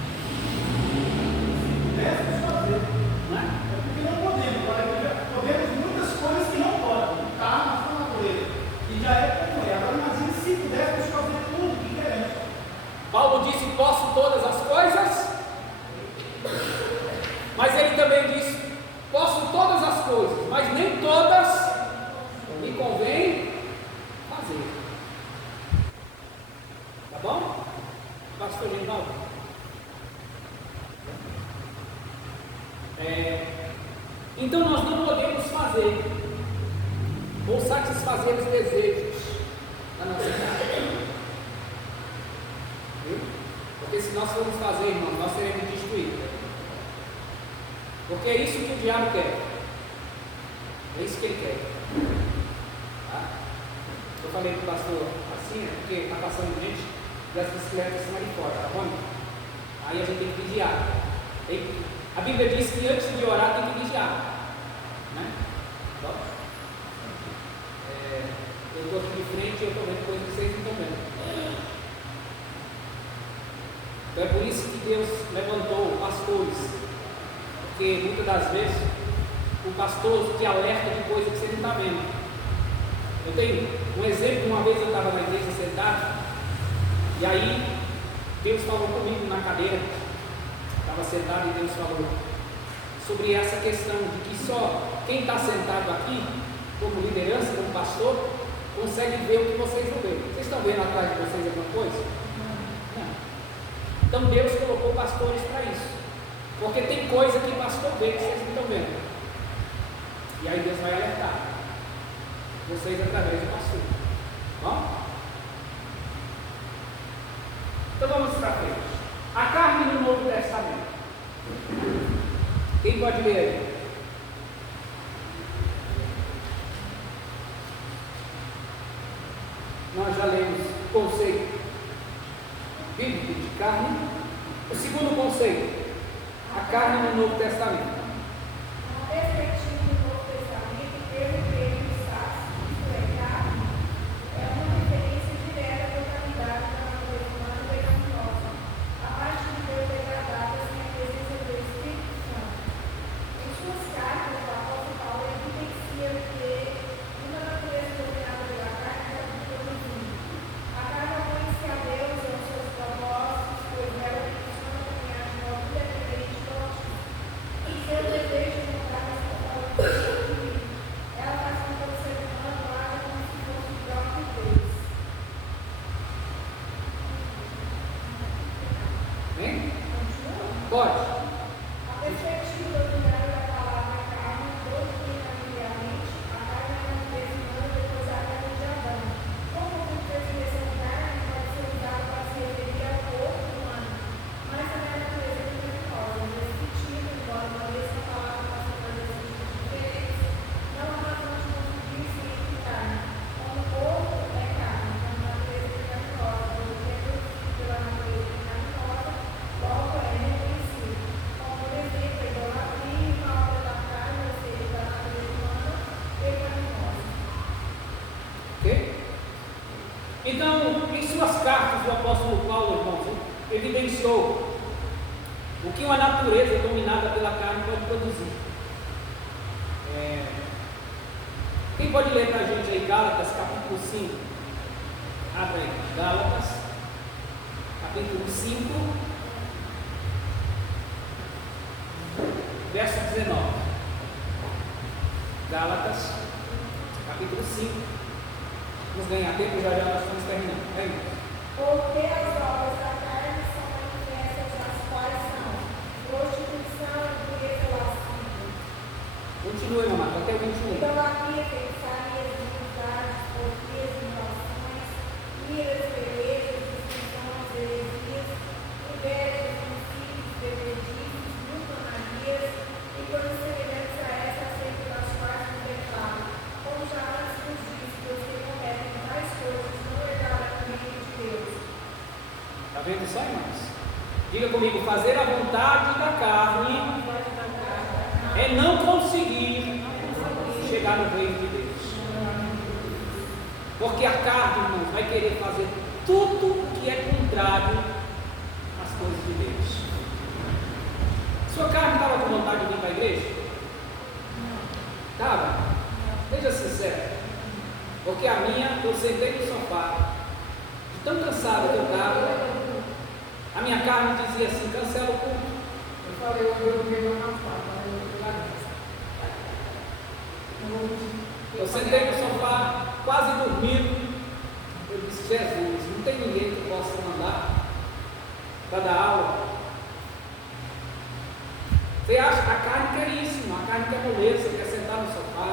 Deve fazer. não é? É porque não podemos. Agora, podemos muitas coisas que não podem. Está na sua natureza. E já é como é. Agora, imagine se pudéssemos fazer tudo o que queremos. Paulo disse: posso todas as coisas, mas ele também disse: posso todas as coisas, mas nem todas me convém fazer. Tá bom? Pastor Ginaldo? Então nós não podemos fazer ou satisfazer os desejos da nossa carne. Viu? Porque se nós formos fazer, irmãos, nós seremos destruídos. Porque é isso que o diabo quer. É isso que ele quer. Tá? Eu falei para o pastor assim, porque está passando gente e as bicicletas estão ali fora, tá bom? Aí a gente tem que vigiar. A Bíblia diz que antes de orar tem que vigiar, né? Então, eu estou aqui de frente e eu estou vendo coisas que vocês não estão vendo. Então é por isso que Deus levantou pastores, porque muitas das vezes o pastor te alerta de coisas que você não está vendo. Eu tenho um exemplo. Uma vez eu estava na igreja sentado, e aí Deus falou comigo na cadeira, estava sentado e Deus falou sobre essa questão de que só quem está sentado aqui, como liderança, como pastor, consegue ver o que vocês não veem. Vocês estão vendo atrás de vocês alguma coisa? Não. Então Deus colocou pastores para isso, porque tem coisa que pastor vê que vocês não estão vendo, e aí Deus vai alertar vocês através do pastor. Bom? Então vamos para frente. A carne no Novo Testamento. Quem pode ler aí? Nós já lemos o conceito bíblico de carne. O segundo conceito, a carne no Novo Testamento. A perspectiva do Novo Testamento, pelo termo Sas, isto é, carne, é uma referência direta à totalidade da natureza humana pecaminosa, a parte de Deus degradada sem a presença do Espírito Santo. Em suas cartas, o apóstolo Paulo evidencia que uma natureza dominada pela carne está produzindo. A carne opõe-se a Deus e aos seus propósitos, pois ela funciona caminhar de modo independente do Altíssimo. Em seu desejo de mudar essa totalidade divina, ela faz com que o ser humano haja como se fosse o próprio Deus. Hein? Continua? Pode. A perspectiva dominada da palavra carne, doutrinamentamente, a carne é a natureza humana depois da queda de Adão. Como a expressão carne pode ser usada para se referir ao corpo humano, mas também a natureza pecaminosa, nesse sentido, embora uma mesma palavra possa trazer sentidos diferentes, não há razão de confundir ciência e carne. Como o corpo é carne, como a natureza pecaminosa, ou o que é produzido pela natureza pecaminosa, logo é reconhecido. Como, por exemplo, a idolatria e uma obra da carne, ou seja, da natureza humana pecaminosa. Ok? Então, em suas cartas, o apóstolo Paulo, irmãos, evidenciou o que uma natureza dominada pela carne pode produzir. Quem pode ler para a gente aí Gálatas, capítulo 5? Abre aí, Gálatas, capítulo 5, verso 19. Gálatas, capítulo 5. Vamos ganhar tempo, já nós estamos terminando. É isso. Porque as obras da carne são manifestas, as quais são prostituição, impureza, lascívia, Continue, mamãe, até o 21. idolatria, feitiçaria, iniquidades, porfias, invações, iras, belezas, dissensões, heresias, invejas, homicídios, bebedices, glutonarias e coisas semelhantes a essa, acerca das quais nos declaro, como já antes nos disse, que os que cometem tais coisas não herdarão o reino de Deus. Está vendo só, irmãos? Diga comigo, fazer a vontade da carne é não conseguir chegar no reino de Deus. Porque a carne, irmãos, vai querer fazer tudo que é contrário às coisas de Deus. Sua carne estava com vontade de vir para a igreja? Estava? Seja sincero. Porque a minha, eu sentei no sofá, de tão cansado que eu estava, a minha carne dizia assim: cancela o culto. Eu falei, eu vi meu namorado, Eu sentei no sofá, quase dormindo. Eu disse: Jesus, não tem ninguém que possa mandar para dar aula. Você acha que a carne quer isso, a carne quer moleza, quer sentar no sofá,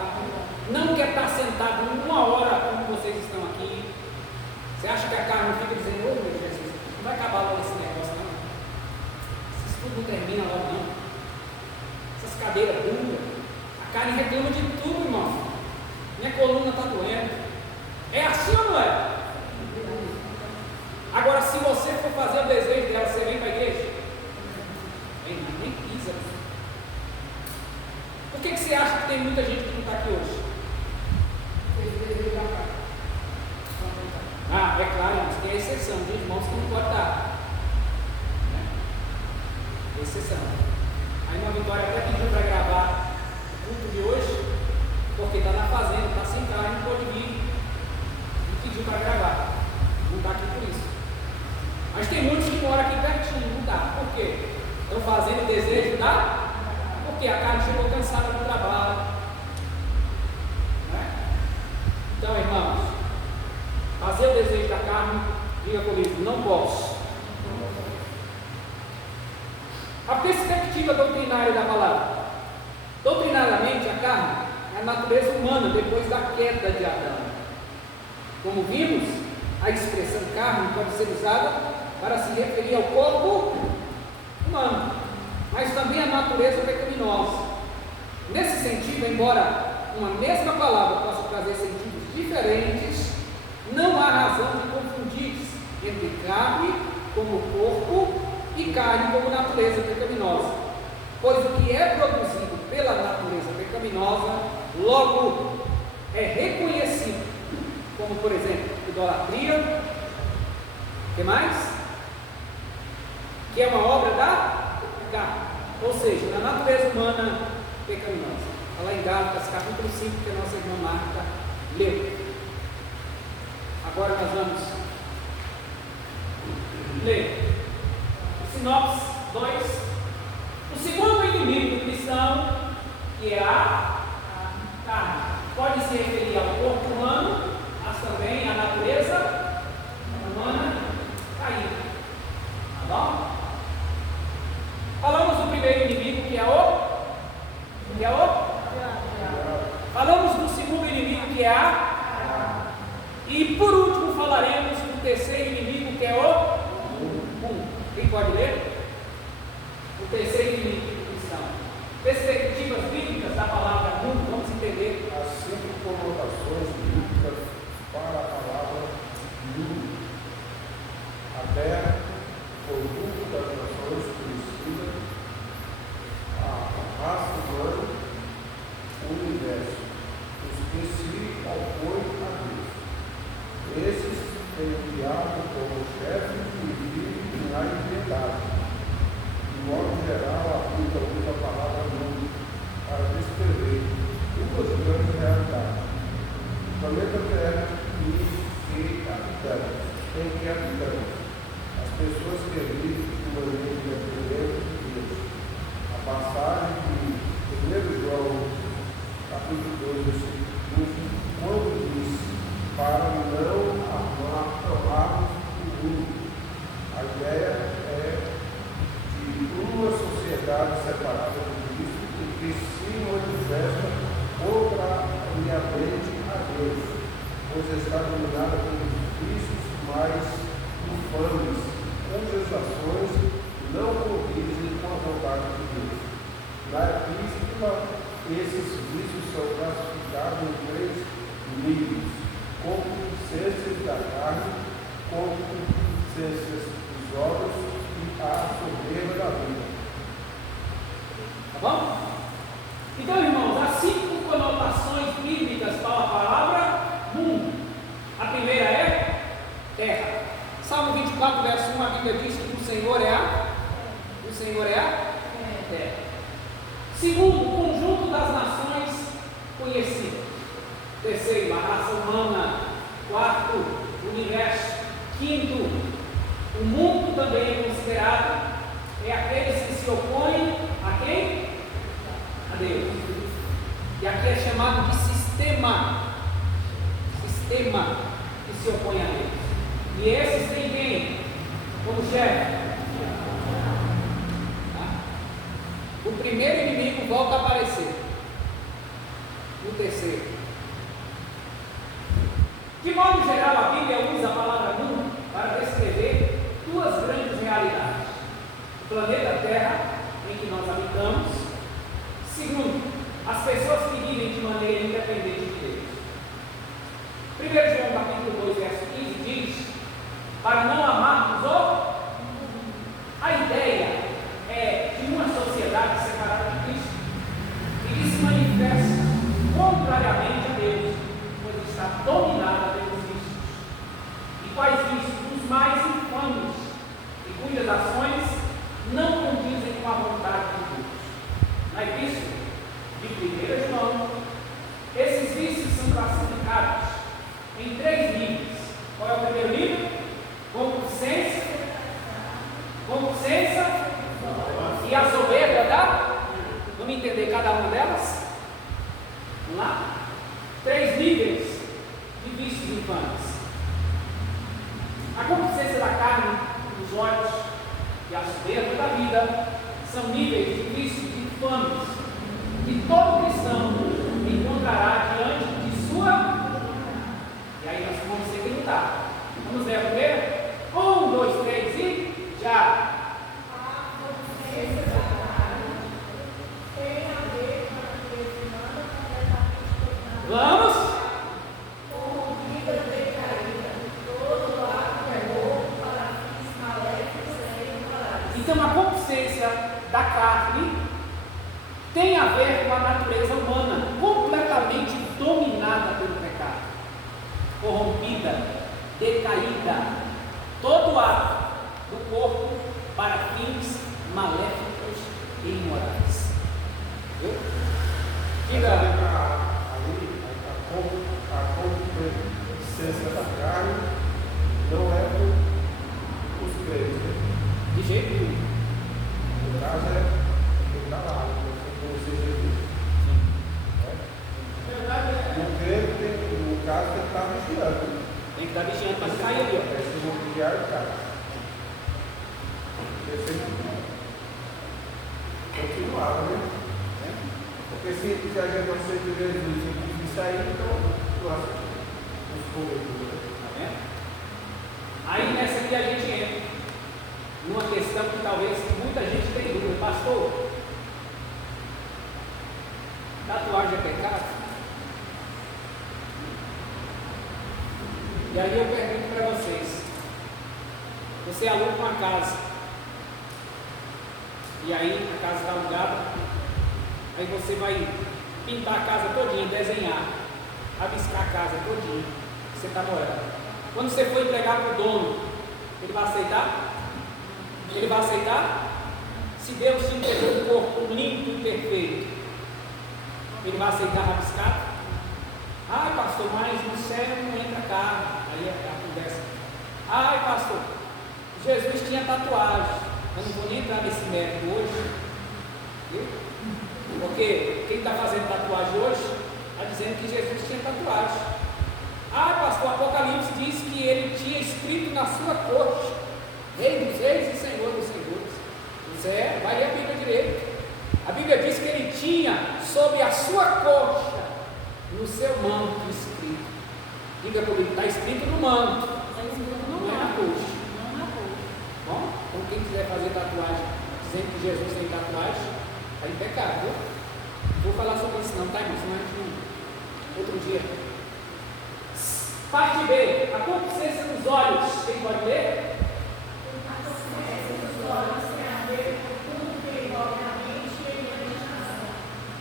não quer estar sentado uma hora como vocês estão aqui. Você acha que a carne fica dizendo: ô meu Jesus, não vai acabar logo esse negócio não, esse estudo não termina logo não, essas cadeiras duras. A carne reclama de tudo, irmão. Minha coluna está doendo. É assim ou exceção. A irmã Vitória até pediu para gravar o culto de hoje, porque está na fazenda, está sem carro, não pode vir. E pediu para gravar. Não está aqui por isso. Mas tem muitos que moram aqui pertinho, não dá. Por quê? Estão fazendo o desejo da... Porque a carne chegou cansada do trabalho. Né? Então, irmãos, fazer o desejo da carne, diga comigo, não posso. A perspectiva doutrinária da palavra. Doutrinariamente, a carne é a natureza humana depois da queda de Adão. Como vimos, a expressão carne pode ser usada para se referir ao corpo humano, mas também à natureza pecaminosa. Nesse sentido, embora uma mesma palavra possa trazer sentidos diferentes, não há razão de confundir entre carne como corpo e carne como natureza pecaminosa, pois o que é produzido pela natureza pecaminosa logo é reconhecido, como por exemplo, idolatria, que mais? Que é uma obra da carne, ou seja, da natureza humana pecaminosa. Está lá em Gálatas capítulo 5, que a nossa irmã Marta leu. Agora nós vamos ler Sinopse 2. O segundo inimigo do cristão, que é a carne, pode se referir ao corpo humano, mas também à natureza humana caída. Tá bom? Falamos do primeiro inimigo, que é o... Falamos do segundo inimigo, que é a... E por último falaremos do terceiro inimigo, que é o... Quem pode ler? O terceiro inimigo cristão. Perspectivas bíblicas da palavra mundo, vamos entender. Há 5 conotações bíblicas para a palavra mundo. A terra, o grupo das nações conhecidas, a raça humana, o universo, os que se opõem a Deus. Esses têm o diabo como chefe e vivem na impiedade. De modo geral, aplica a palavra mundo para descrever duas grandes realidades: o planeta Terra e habitantes. Em que habitantes? As pessoas que vivem de maneira independente de Deus. A passagem de 1 João, capítulo 2, versículo 15, quando diz: para não amarmos o mundo. A ideia é de uma sociedade separada de Cristo e que se manifesta contrariamente a Deus, pois está dominada pelos vícios mais infames, cujas ações não condizem com a vontade de Deus. Na epístola, esses vícios são classificados em 3 níveis: concupiscências da carne, concupiscências dos olhos e a soberba da vida. Tá bom? Então, irmãos, há 5 conotações bíblicas para a palavra mundo. A primeira é terra. Salmo 24, verso 1, a Bíblia diz que o Senhor é a terra. Segundo, o conjunto das nações conhecidas. Terceiro, a raça humana. Quarto, o universo. Quinto, o mundo também é considerado, é aqueles que se opõem a quem? A Deus. E aqui é chamado de sistema que se opõe a Deus. E esses têm quem? Como chefe? O primeiro inimigo volta a aparecer. O terceiro. De modo geral, a Bíblia usa a palavra mundo para descrever 2 grandes realidades: o planeta Terra, em que nós habitamos. Segundo, as pessoas que vivem de maneira independente de Deus. 1 João capítulo 2, verso 15 diz: para não amarmos o... A ideia é de uma sociedade separada de Cristo e que se manifesta contrariamente a Deus, pois está dominada pelos vícios. E quais vícios? Os mais infames, e cujas ações não infames. A concupiscência da carne, dos olhos e a soberba da vida são níveis de vícios infames que todo cristão encontrará diante de sua. E aí nós vamos ter que lutar. Vamos ver a primeira? 1, 2, 3 e já! Vamos! Então a concupiscência da carne tem a ver com a natureza humana, completamente dominada pelo pecado, corrompida, decaída, todo ato do corpo para fins maléficos e imorais. Viu? Diga. A concupiscência da carne não é por os crentes, né? De jeito nenhum. No caso é quem está lá, como seja Jesus. O crente, no caso, ele está vigiando. Tem que estar vigiando para não cair ali, ó. É segundo vigiar o cara. Continuava, né? Porque se a gente não aceita Jesus e isso aí, então nós nos corremos. Tá vendo? Aí nessa aqui a gente entra numa questão que talvez muita gente tenha dúvida. Pastor, tatuagem é pecado? E aí eu pergunto para vocês: você aluga uma casa, e aí a casa está alugada, aí você vai pintar a casa todinha, desenhar, rabiscar a casa todinha, você está morando. Quando você for entregar para o dono, ele vai aceitar? Ele vai aceitar? Se Deus te entregou um corpo limpo e perfeito, ele vai aceitar rabiscado? Ai, pastor, mas no céu não entra carne. Aí a conversa. Ai, pastor, Jesus tinha tatuagem. Eu não vou nem entrar nesse mérito hoje. Viu? Porque quem está fazendo tatuagem hoje está dizendo que Jesus tinha tatuagem. Ah, pastor, Apocalipse diz que ele tinha escrito na sua coxa: Rei dos reis e Senhor dos senhores. Isso é, vai ler a Bíblia direito. A Bíblia diz que ele tinha sobre a sua coxa, no seu manto escrito. Diga comigo, está escrito no manto, não é na coxa. Bom, então quem quiser fazer tatuagem dizendo que Jesus tem tatuagem, está em pecado, viu? Não vou falar sobre isso não, tá, irmão? Senão a gente outro dia. Parte B, a concupiscência dos olhos. Quem pode ler? A concupiscência dos olhos tem a ver com tudo que envolve a mente e a imaginação.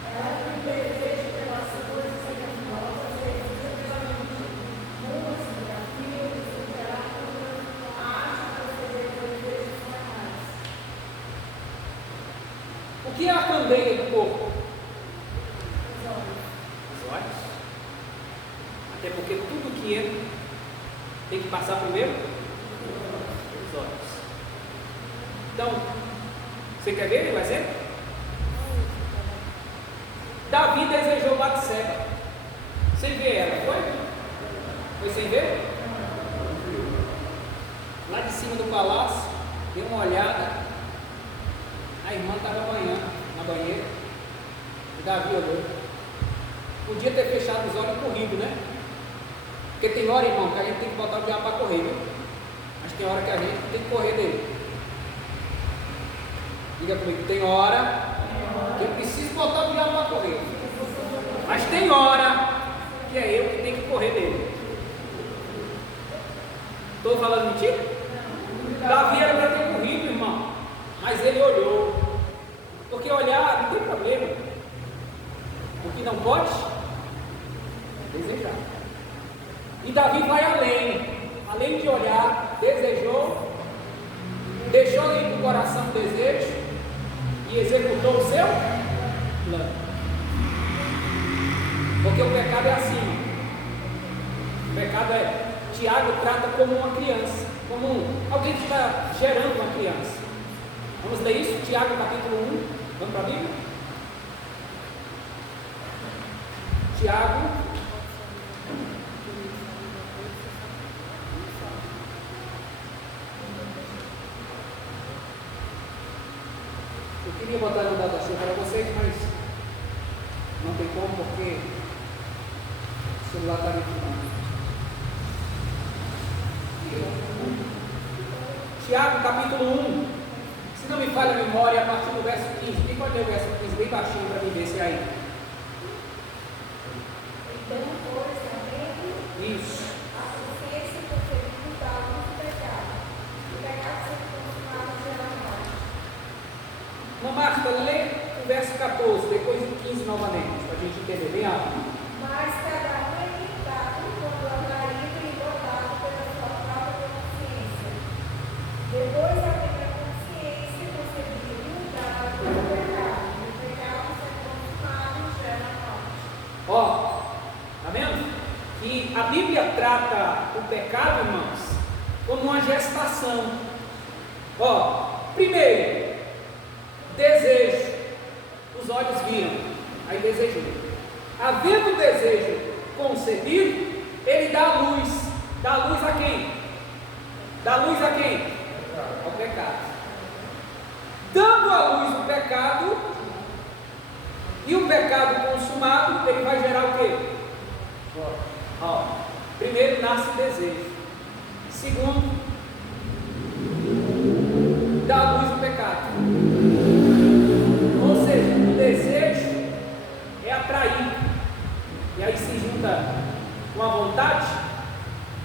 Ela tem o desejo pelas coisas pecaminosas, deseja pela mentira, música, filmes, literatura, arte, proceder por desejos carnais. O que é a candeia do corpo? Os olhos. Os olhos. Até porque tudo que entra tem que passar primeiro pelos olhos. Então, você quer ver o exemplo? Davi desejou Batseba sem ver ela, foi? Foi sem ver? Lá de cima do palácio, deu uma olhada, a irmã estava banhando na banheira, e Davi olhou. Podia ter fechado os olhos e corrido, né? Porque tem hora, irmão, que a gente tem que botar o diabo para correr, viu? Mas tem hora que a gente tem que correr dele. Diga comigo, tem hora que eu preciso botar o diabo para correr. Mas tem hora que é eu que tenho que correr dele. Estou falando mentira? Davi era para ter corrido, irmão. Mas ele olhou. Porque olhar não tem problema. O que não pode? Desejar. E Davi vai além de olhar, desejou, deixou ir para o coração o desejo e executou o seu plano. Porque o pecado é assim. O pecado é, Tiago trata como uma criança, como alguém que está gerando uma criança. Vamos ler isso? Tiago capítulo 1, vamos para a Bíblia? Tiago Queria botar no data-show para vocês, mas não tem como porque o celular está me filmando. Tiago, capítulo 1. Se não me falha a memória, a partir do verso 15. Quem pode ler o verso 15 bem baixinho para mim ver se é aí? Então, pois, também, Isso. a consciência concebida da luz do pecado. O pecado sempre consumado gera morte. Não, Marta, lê o verso 14, depois do 15 novamente, para a gente entender bem alto. Mas cada um é limitado quando atraído e botado pela sua própria consciência. Depois a primeira consciência concebida e mudada pelo pecado. O pecado sempre consumado gera morte. Ó, tá vendo? Que a Bíblia trata o pecado, irmãos, como uma gestação. Ó, primeiro, desejo. Os olhos viram, aí desejou. Havendo o desejo concebido, ele dá a luz. Dá a luz a quem? Dá a luz a quem? Ao pecado. Dando à luz o pecado, e o pecado consumado, ele vai gerar o quê? Ó, primeiro nasce o desejo. Segundo, dá à luz o pecado. Ou seja, o desejo é atraído. E aí se junta com a vontade.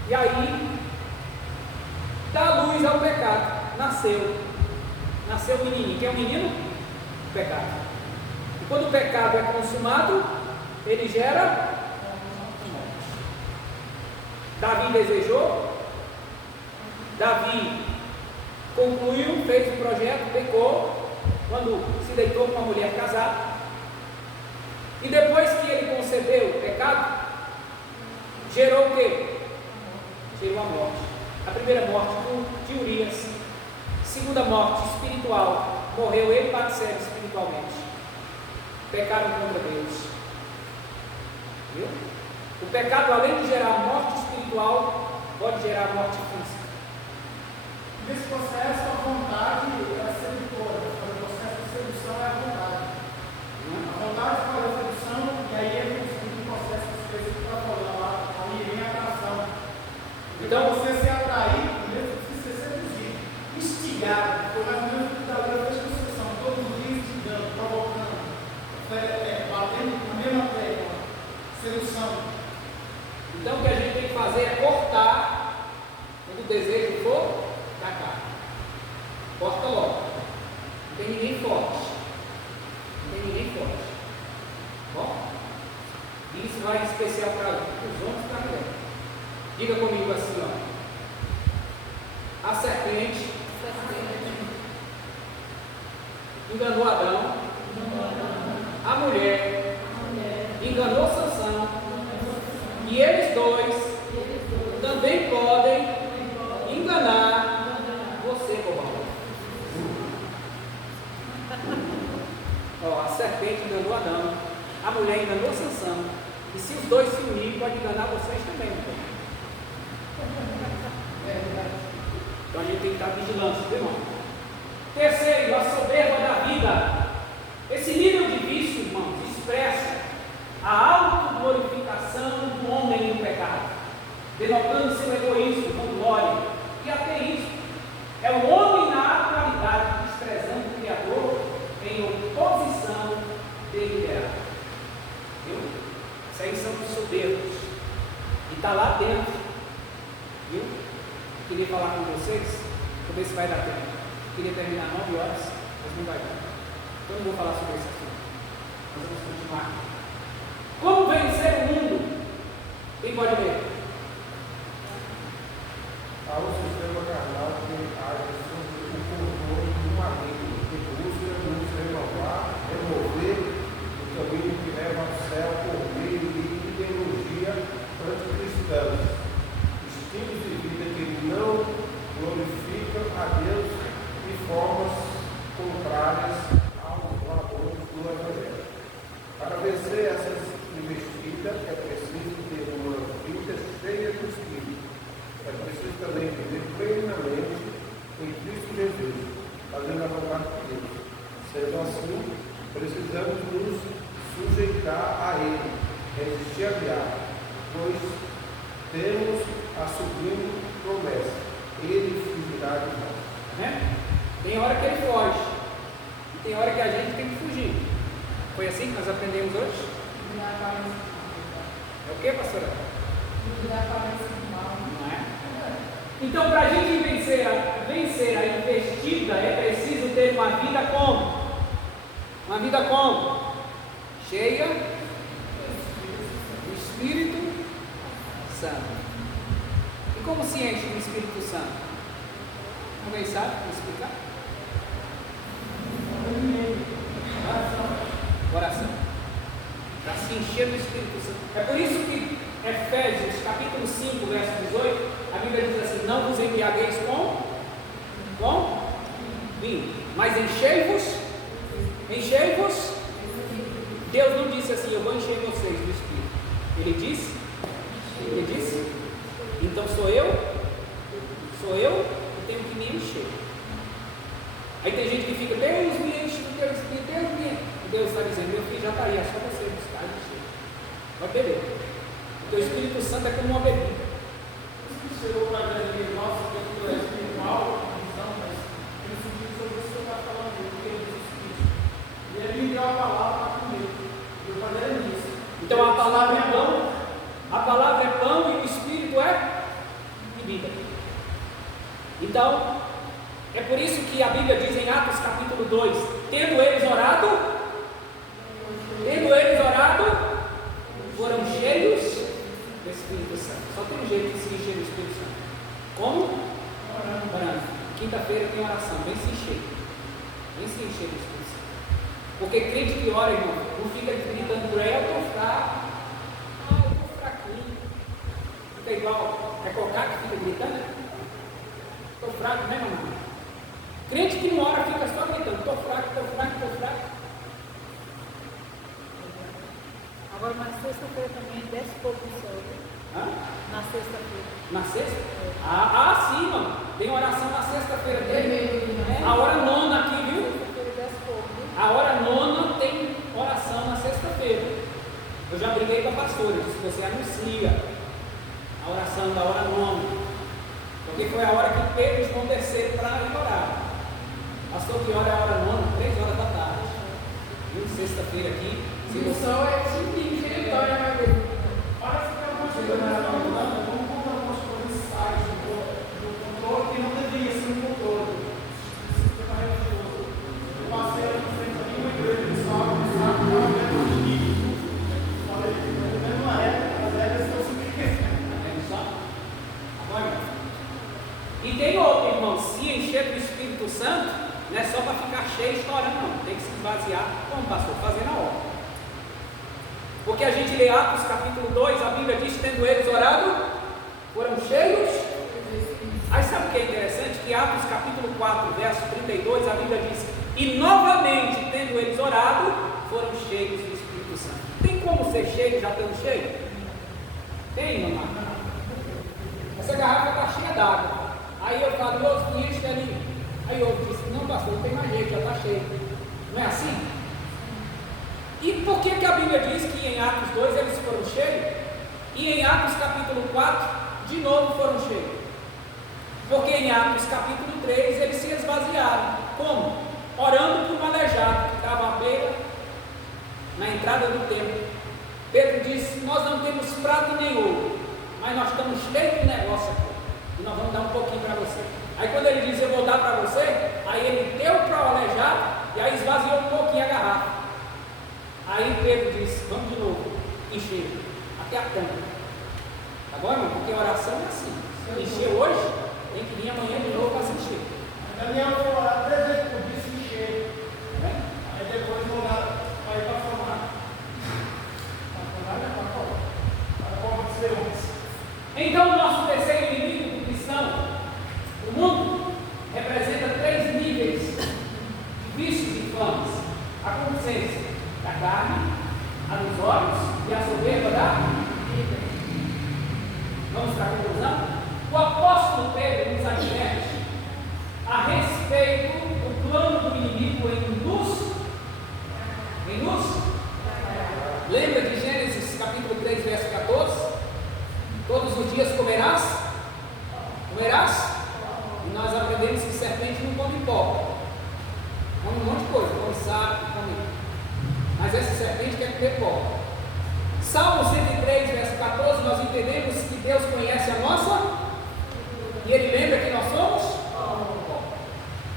E aí dá luz ao pecado. Nasceu o menininho. Quem é o menino? O pecado. E quando o pecado é consumado, ele gera morte. Davi desejou, Davi concluiu, fez o projeto, pecou, quando se deitou com uma mulher casada. E depois que ele concebeu o pecado, gerou o quê? Gerou a morte. A primeira morte de Urias. Segunda morte espiritual. Morreu ele e Batseba espiritualmente. Pecaram contra Deus. Viu? O pecado, além de gerar morte espiritual, pode gerar morte física. Nesse processo, a vontade é sedutora. O processo de sedução é a vontade. A vontade faz a sedução, e aí é um processo específico para falar lá, aí vem a atração. Então, você se atrair, primeiro precisa ser seduzido, instigado. Foi mais ou menos o que da lei fez construção, todos os dias instigando, provocando, batendo na mesma tecla, sedução. Então o que a gente tem que fazer é cortar quando o desejo for da carne. Corta logo. Não tem ninguém forte. Bom? Isso vai em especial para os homens e para a mulher. Diga comigo assim, ó. A serpente enganou Adão. A mulher enganou Sansão. E eles dois também podem enganar você, bobão. Ó, a serpente enganou Adão, a mulher enganou Sansão. E se os dois se unirem, pode enganar vocês também. Então a gente tem que estar vigilante, viu, irmão? Terceiro, a soberba da vida. Esse nível de vício, irmãos, expressa a autoglorificação do homem no pecado, denotando seu egoísmo, vanglória e ateísmo. É o homem na atualidade desprezando o Criador em oposição deliberada. Viu? Isso aí são os soberbos. E está lá dentro. Viu? Queria falar com vocês, para ver se vai dar tempo. Queria terminar 9 horas, mas não vai dar. Então não vou falar sobre esse assunto. Nós vamos continuar. Como vencer o mundo? Quem pode ler? Há um sistema carnal que age sobre o controle do maligno, que busca nos remover o caminho que leva ao céu por meio de ideologia anticristãs, estilos de vida que não glorificam a Deus de formas contrárias aos valores do Evangelho. Para vencer essas investidas é preciso ter uma vida cheia do Espírito. É preciso também viver plenamente em Cristo Jesus, fazendo a vontade de Deus, sendo assim temos a sublime promessa: Ele fugirá de nós. Né? Tem hora que ele foge, e tem hora que a gente tem que fugir. Foi assim que nós aprendemos hoje? É o que, pastora? Não é? Então, para a gente vencer a investida, é preciso ter uma vida como? Uma vida como? Cheia do Espírito Santo. E como se enche do Espírito Santo? Alguém sabe me explicar? Oração. Para se encher do Espírito Santo. É por isso que Efésios, capítulo 5, verso 18, a Bíblia diz assim: não vos embriagueis com vinho, mas enchei-vos. Deus não disse assim: eu vou encher vocês do Espírito. Ele disse, então sou eu que tenho que me encher. Aí tem gente que fica: Deus me enche do teu Espírito, Deus me enche. Deus está dizendo: meu filho, já está aí, é só você buscar e encher. Vai beber. O teu Espírito Santo é como uma bebida. Isso que chegou para a grande nossa, que aquilo é espiritual, visão, mas tem sentido sobre isso que eu estava falando, porque ele diz o seguinte: e ele me deu a palavra para comer, e eu falei nisso. Então a palavra é pão e o Espírito é bebida. Então, é por isso que a Bíblia diz em Atos capítulo 2: tendo eles orado, foram cheios do Espírito Santo. Só tem um jeito de se encher do Espírito Santo. Como? Orando. Quinta-feira tem oração, vem se encher do Espírito Santo. Porque crente que ora, irmão, não fica gritando por aí: eu estou fraco, eu estou fraquinho. Fica igual, é cocar que fica gritando? Estou fraco, né, mamãe? Crente que não ora fica só gritando: estou fraco. Agora na sexta-feira também desce pouco o céu. Na sexta-feira. Na sexta? Sim, mano. Tem oração na sexta-feira dele. A hora nona aqui, viu? Sexta-feira desce pouco, viu? A hora nona tem oração na sexta-feira. Eu já briguei com a pastora, disse: você anuncia a oração da hora nona. Porque foi a hora que Pedro e João desceram para ir orar. Pastor, que hora é a hora nona? 3 horas da tarde. Viu? Sexta-feira aqui. E o sol é tipo diretório, né, meu Deus? Parece que é uma coisa, vamos contar algumas coisas do controle que não deveria ser um controle. Sistema religioso. Eu passei ali na frente de uma igreja de sábado, estava vendo um livro. Falei, vendo uma época, as regras estão se esquecendo. Agora, e tem outro, irmão: se encher do Espírito Santo, não é só para ficar cheio e estourando, não. Tem que se esvaziar, como pastor, fazendo a obra. Porque a gente lê Atos capítulo 2, a Bíblia diz: tendo eles orado, foram cheios. Aí sabe o que é interessante? Que Atos capítulo 4, verso 32, a Bíblia diz: e novamente, tendo eles orado, foram cheios do Espírito Santo. Tem como ser cheio já estando cheio? Tem, mamãe? Essa garrafa está cheia d'água. Aí eu falo: Deus, me enche ali. Aí eu disse: não, pastor, não tem mais jeito, já está cheio. Não é assim? E por que a Bíblia diz que em Atos 2 eles foram cheios? E em Atos capítulo 4, de novo foram cheios? Porque em Atos capítulo 3 eles se esvaziaram. Como? Orando por um aleijado que estava à beira, na entrada do templo. Pedro disse: nós não temos prata nem ouro, mas nós estamos cheios de negócio aqui, e nós vamos dar um pouquinho para você. Aí quando ele diz: eu vou dar para você, aí ele deu para o aleijado, e aí esvaziou um pouquinho a garrafa. Aí Pedro disse: vamos de novo, encher, até a tampa. Tá bom, irmão? Porque a oração é assim: encher hoje, tem que vir amanhã de novo para se encher. Daniel foi orar 3 vezes por dia, se encher. Aí depois vou lá para ir para formar. Para formar de leões. Então o nosso terceiro inimigo do cristão, o mundo, representa 3 níveis de vícios e infames: a consciência da carne, a dos olhos e a soberba da vida. Vamos para a conclusão? O apóstolo Pedro nos adverte a respeito do plano do inimigo em nos. Lembra de Gênesis capítulo 3, verso 14? Todos os dias Deus conhece a nossa e Ele lembra que nós somos.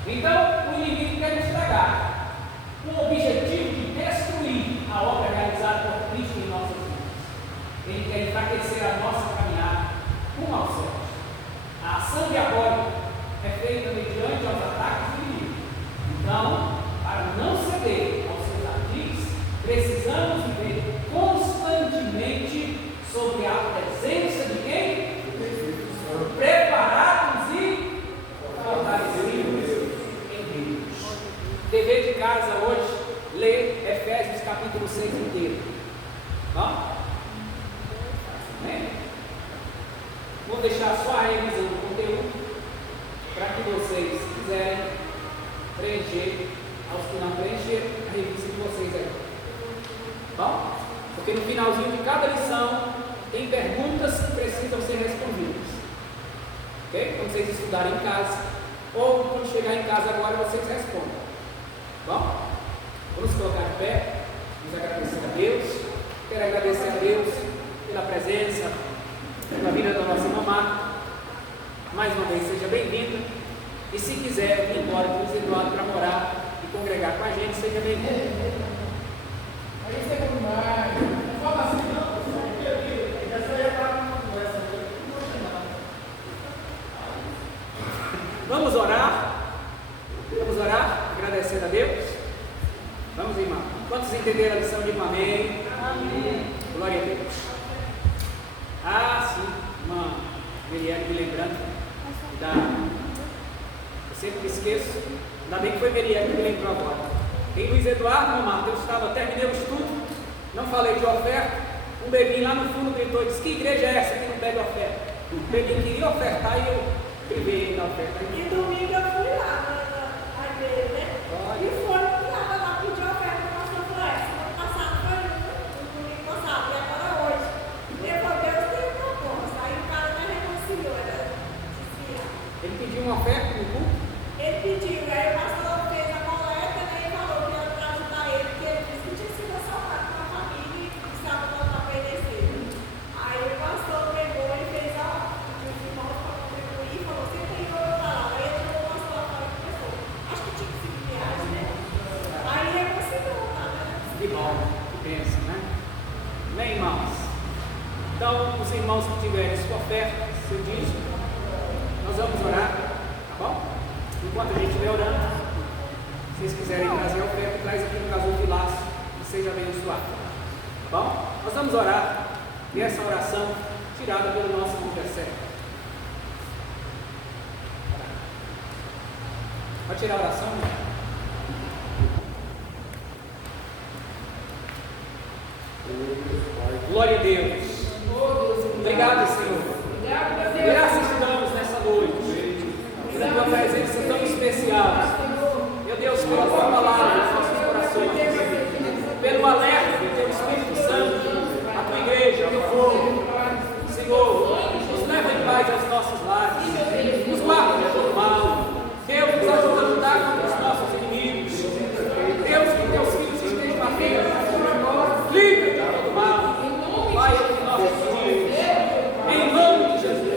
Então, o inimigo quer nos estragar, com o objetivo de destruir a obra realizada por Cristo em nossas vidas. Ele quer enfraquecer a nossa caminhada rumo aos céus. A ação diabólica é feita mediante os ataques do inimigo. Então, para não ceder aos seus ardis, precisamos viver constantemente sobre a presença de quem? Preparados e fortalecidos em Deus. Dever de casa hoje, ler Efésios capítulo 6 inteiro. Vamos? Amém? Vou deixar só a revisão do conteúdo para que vocês quiserem preencher, aos que não preencheram, a revista de vocês aí. Bom? Porque no finalzinho de cada lição tem perguntas que precisam ser respondidas. Ok? Quando vocês estudarem em casa, ou quando chegar em casa agora, vocês respondem. Bom? Vamos colocar de pé, vamos agradecer a Deus. Quero agradecer a Deus pela presença, pela vida da nossa mamá. Mais uma vez, seja bem-vinda. E se quiser vir embora com o Eduardo para morar e congregar com a gente, seja bem-vindo. Aí você é demais. Não fala assim, não. Essa aí é para uma conversa. Não gosta nada. Vamos orar. Vamos orar, agradecendo a Deus. Vamos, irmão. Quantos entenderam a lição de irmã? Amém. Amém. Glória a Deus. Ah, sim, irmã Meriane me lembrando eu sempre me esqueço. Ainda bem que foi Meriane que me lembrou agora. Em Luiz Eduardo, mamãe, eu terminei o estudo, não falei de oferta. Um bebinho lá no fundo gritou e disse: que igreja é essa que não pede oferta? O bebinho queria ofertar e eu privei ele da oferta. E domingo eu fui lá na igreja, né? E foi lá pedir oferta para a pastor Floresta. No passado foi no domingo passado, e agora hoje. Depois Deus tem um propósito. Aí o cara até reconciliou, era desviado. Ele pediu uma oferta no culto? Ele pediu, aí o pastor fez a coleta, né, e falou que era para ajudar ele, porque ele disse que tinha sido assaltado com a família e precisava voltar para PDC. Aí o pastor pegou e fez os irmãos para contribuir, falou: você tem ouro para lá. Aí ele jogou o pastor fora e começou. Acho que tinha que ser viagem, né? Aí reconciliou, tá, né? Que bom, que bênção, né? Bem, irmãos. Então, os irmãos que tiverem sua oferta, seu dízimo, nós vamos orar, tá bom? Enquanto a gente estiver orando, se vocês quiserem trazer a oferta, traz aqui no casulo de laço, que seja abençoado. Tá bom? Nós vamos orar, e essa oração tirada pelo nosso intercessor. Pode tirar a oração? Glória a Deus. Obrigado, Senhor. Graças te damos nessa noite. Pela tua presença tão especial. Meu Deus, pela tua palavra nos nossos corações. Pelo alerta do teu Espírito Santo, a tua igreja, o teu povo. Senhor, nos leva em paz aos nossos lares. Nos guarda de todo mal. Deus, nos ajuda a lutar contra os nossos inimigos. Deus, que teus filhos estejam atentos. Livre de todo mal. Pai, que nossos filhos. Em nome de Jesus.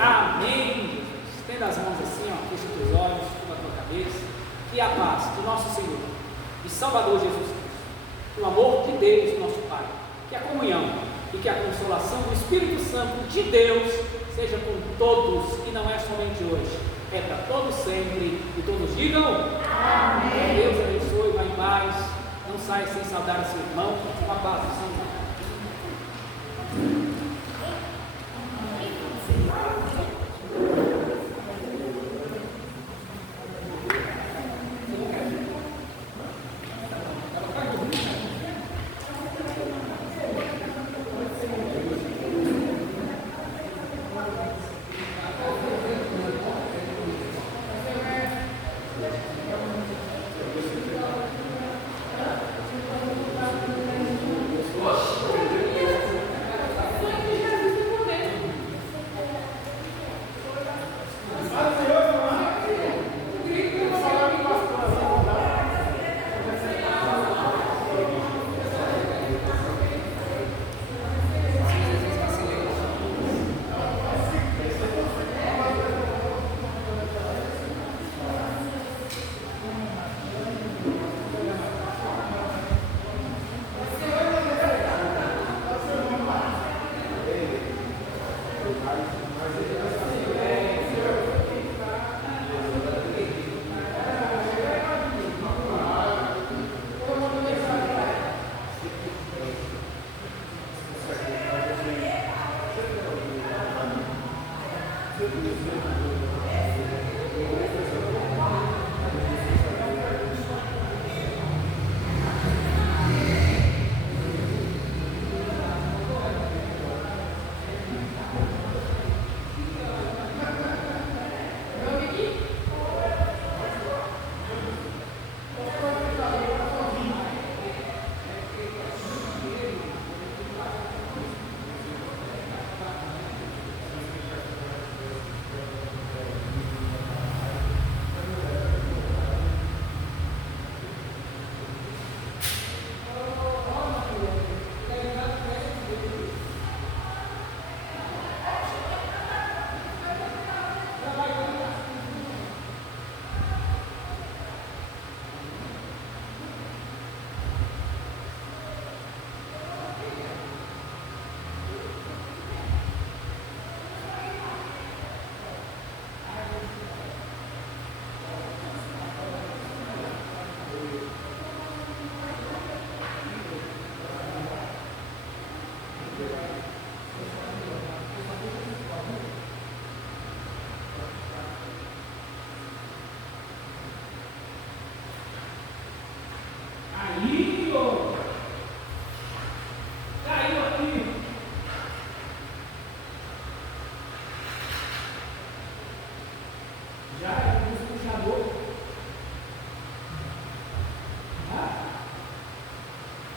Amém. Estenda as mãos assim, ó, fecha os olhos, curva a tua cabeça. Que a paz do nosso Senhor e Salvador Jesus Cristo, que o amor de Deus, nosso Pai, que a comunhão e que a consolação do Espírito Santo de Deus seja com todos, e não é somente hoje, é para todos sempre, e todos digam amém. Deus abençoe, vai em paz, não saia sem saudar seu irmão, com a paz do Senhor. Oxe.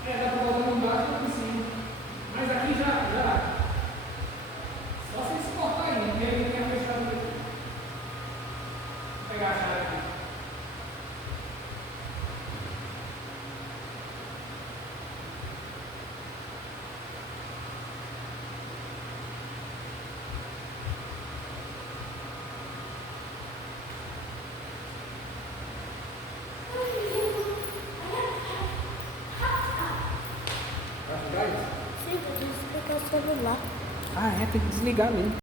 Dá para botar no embaixo e em cima. Mas aqui já. Só se exportar aí, né? Ele tem a fechada aqui. Vou pegar a chave aqui. Vai ajudar isso? Sim, eu tenho que explicar o celular. Ah, é, tem que desligar mesmo.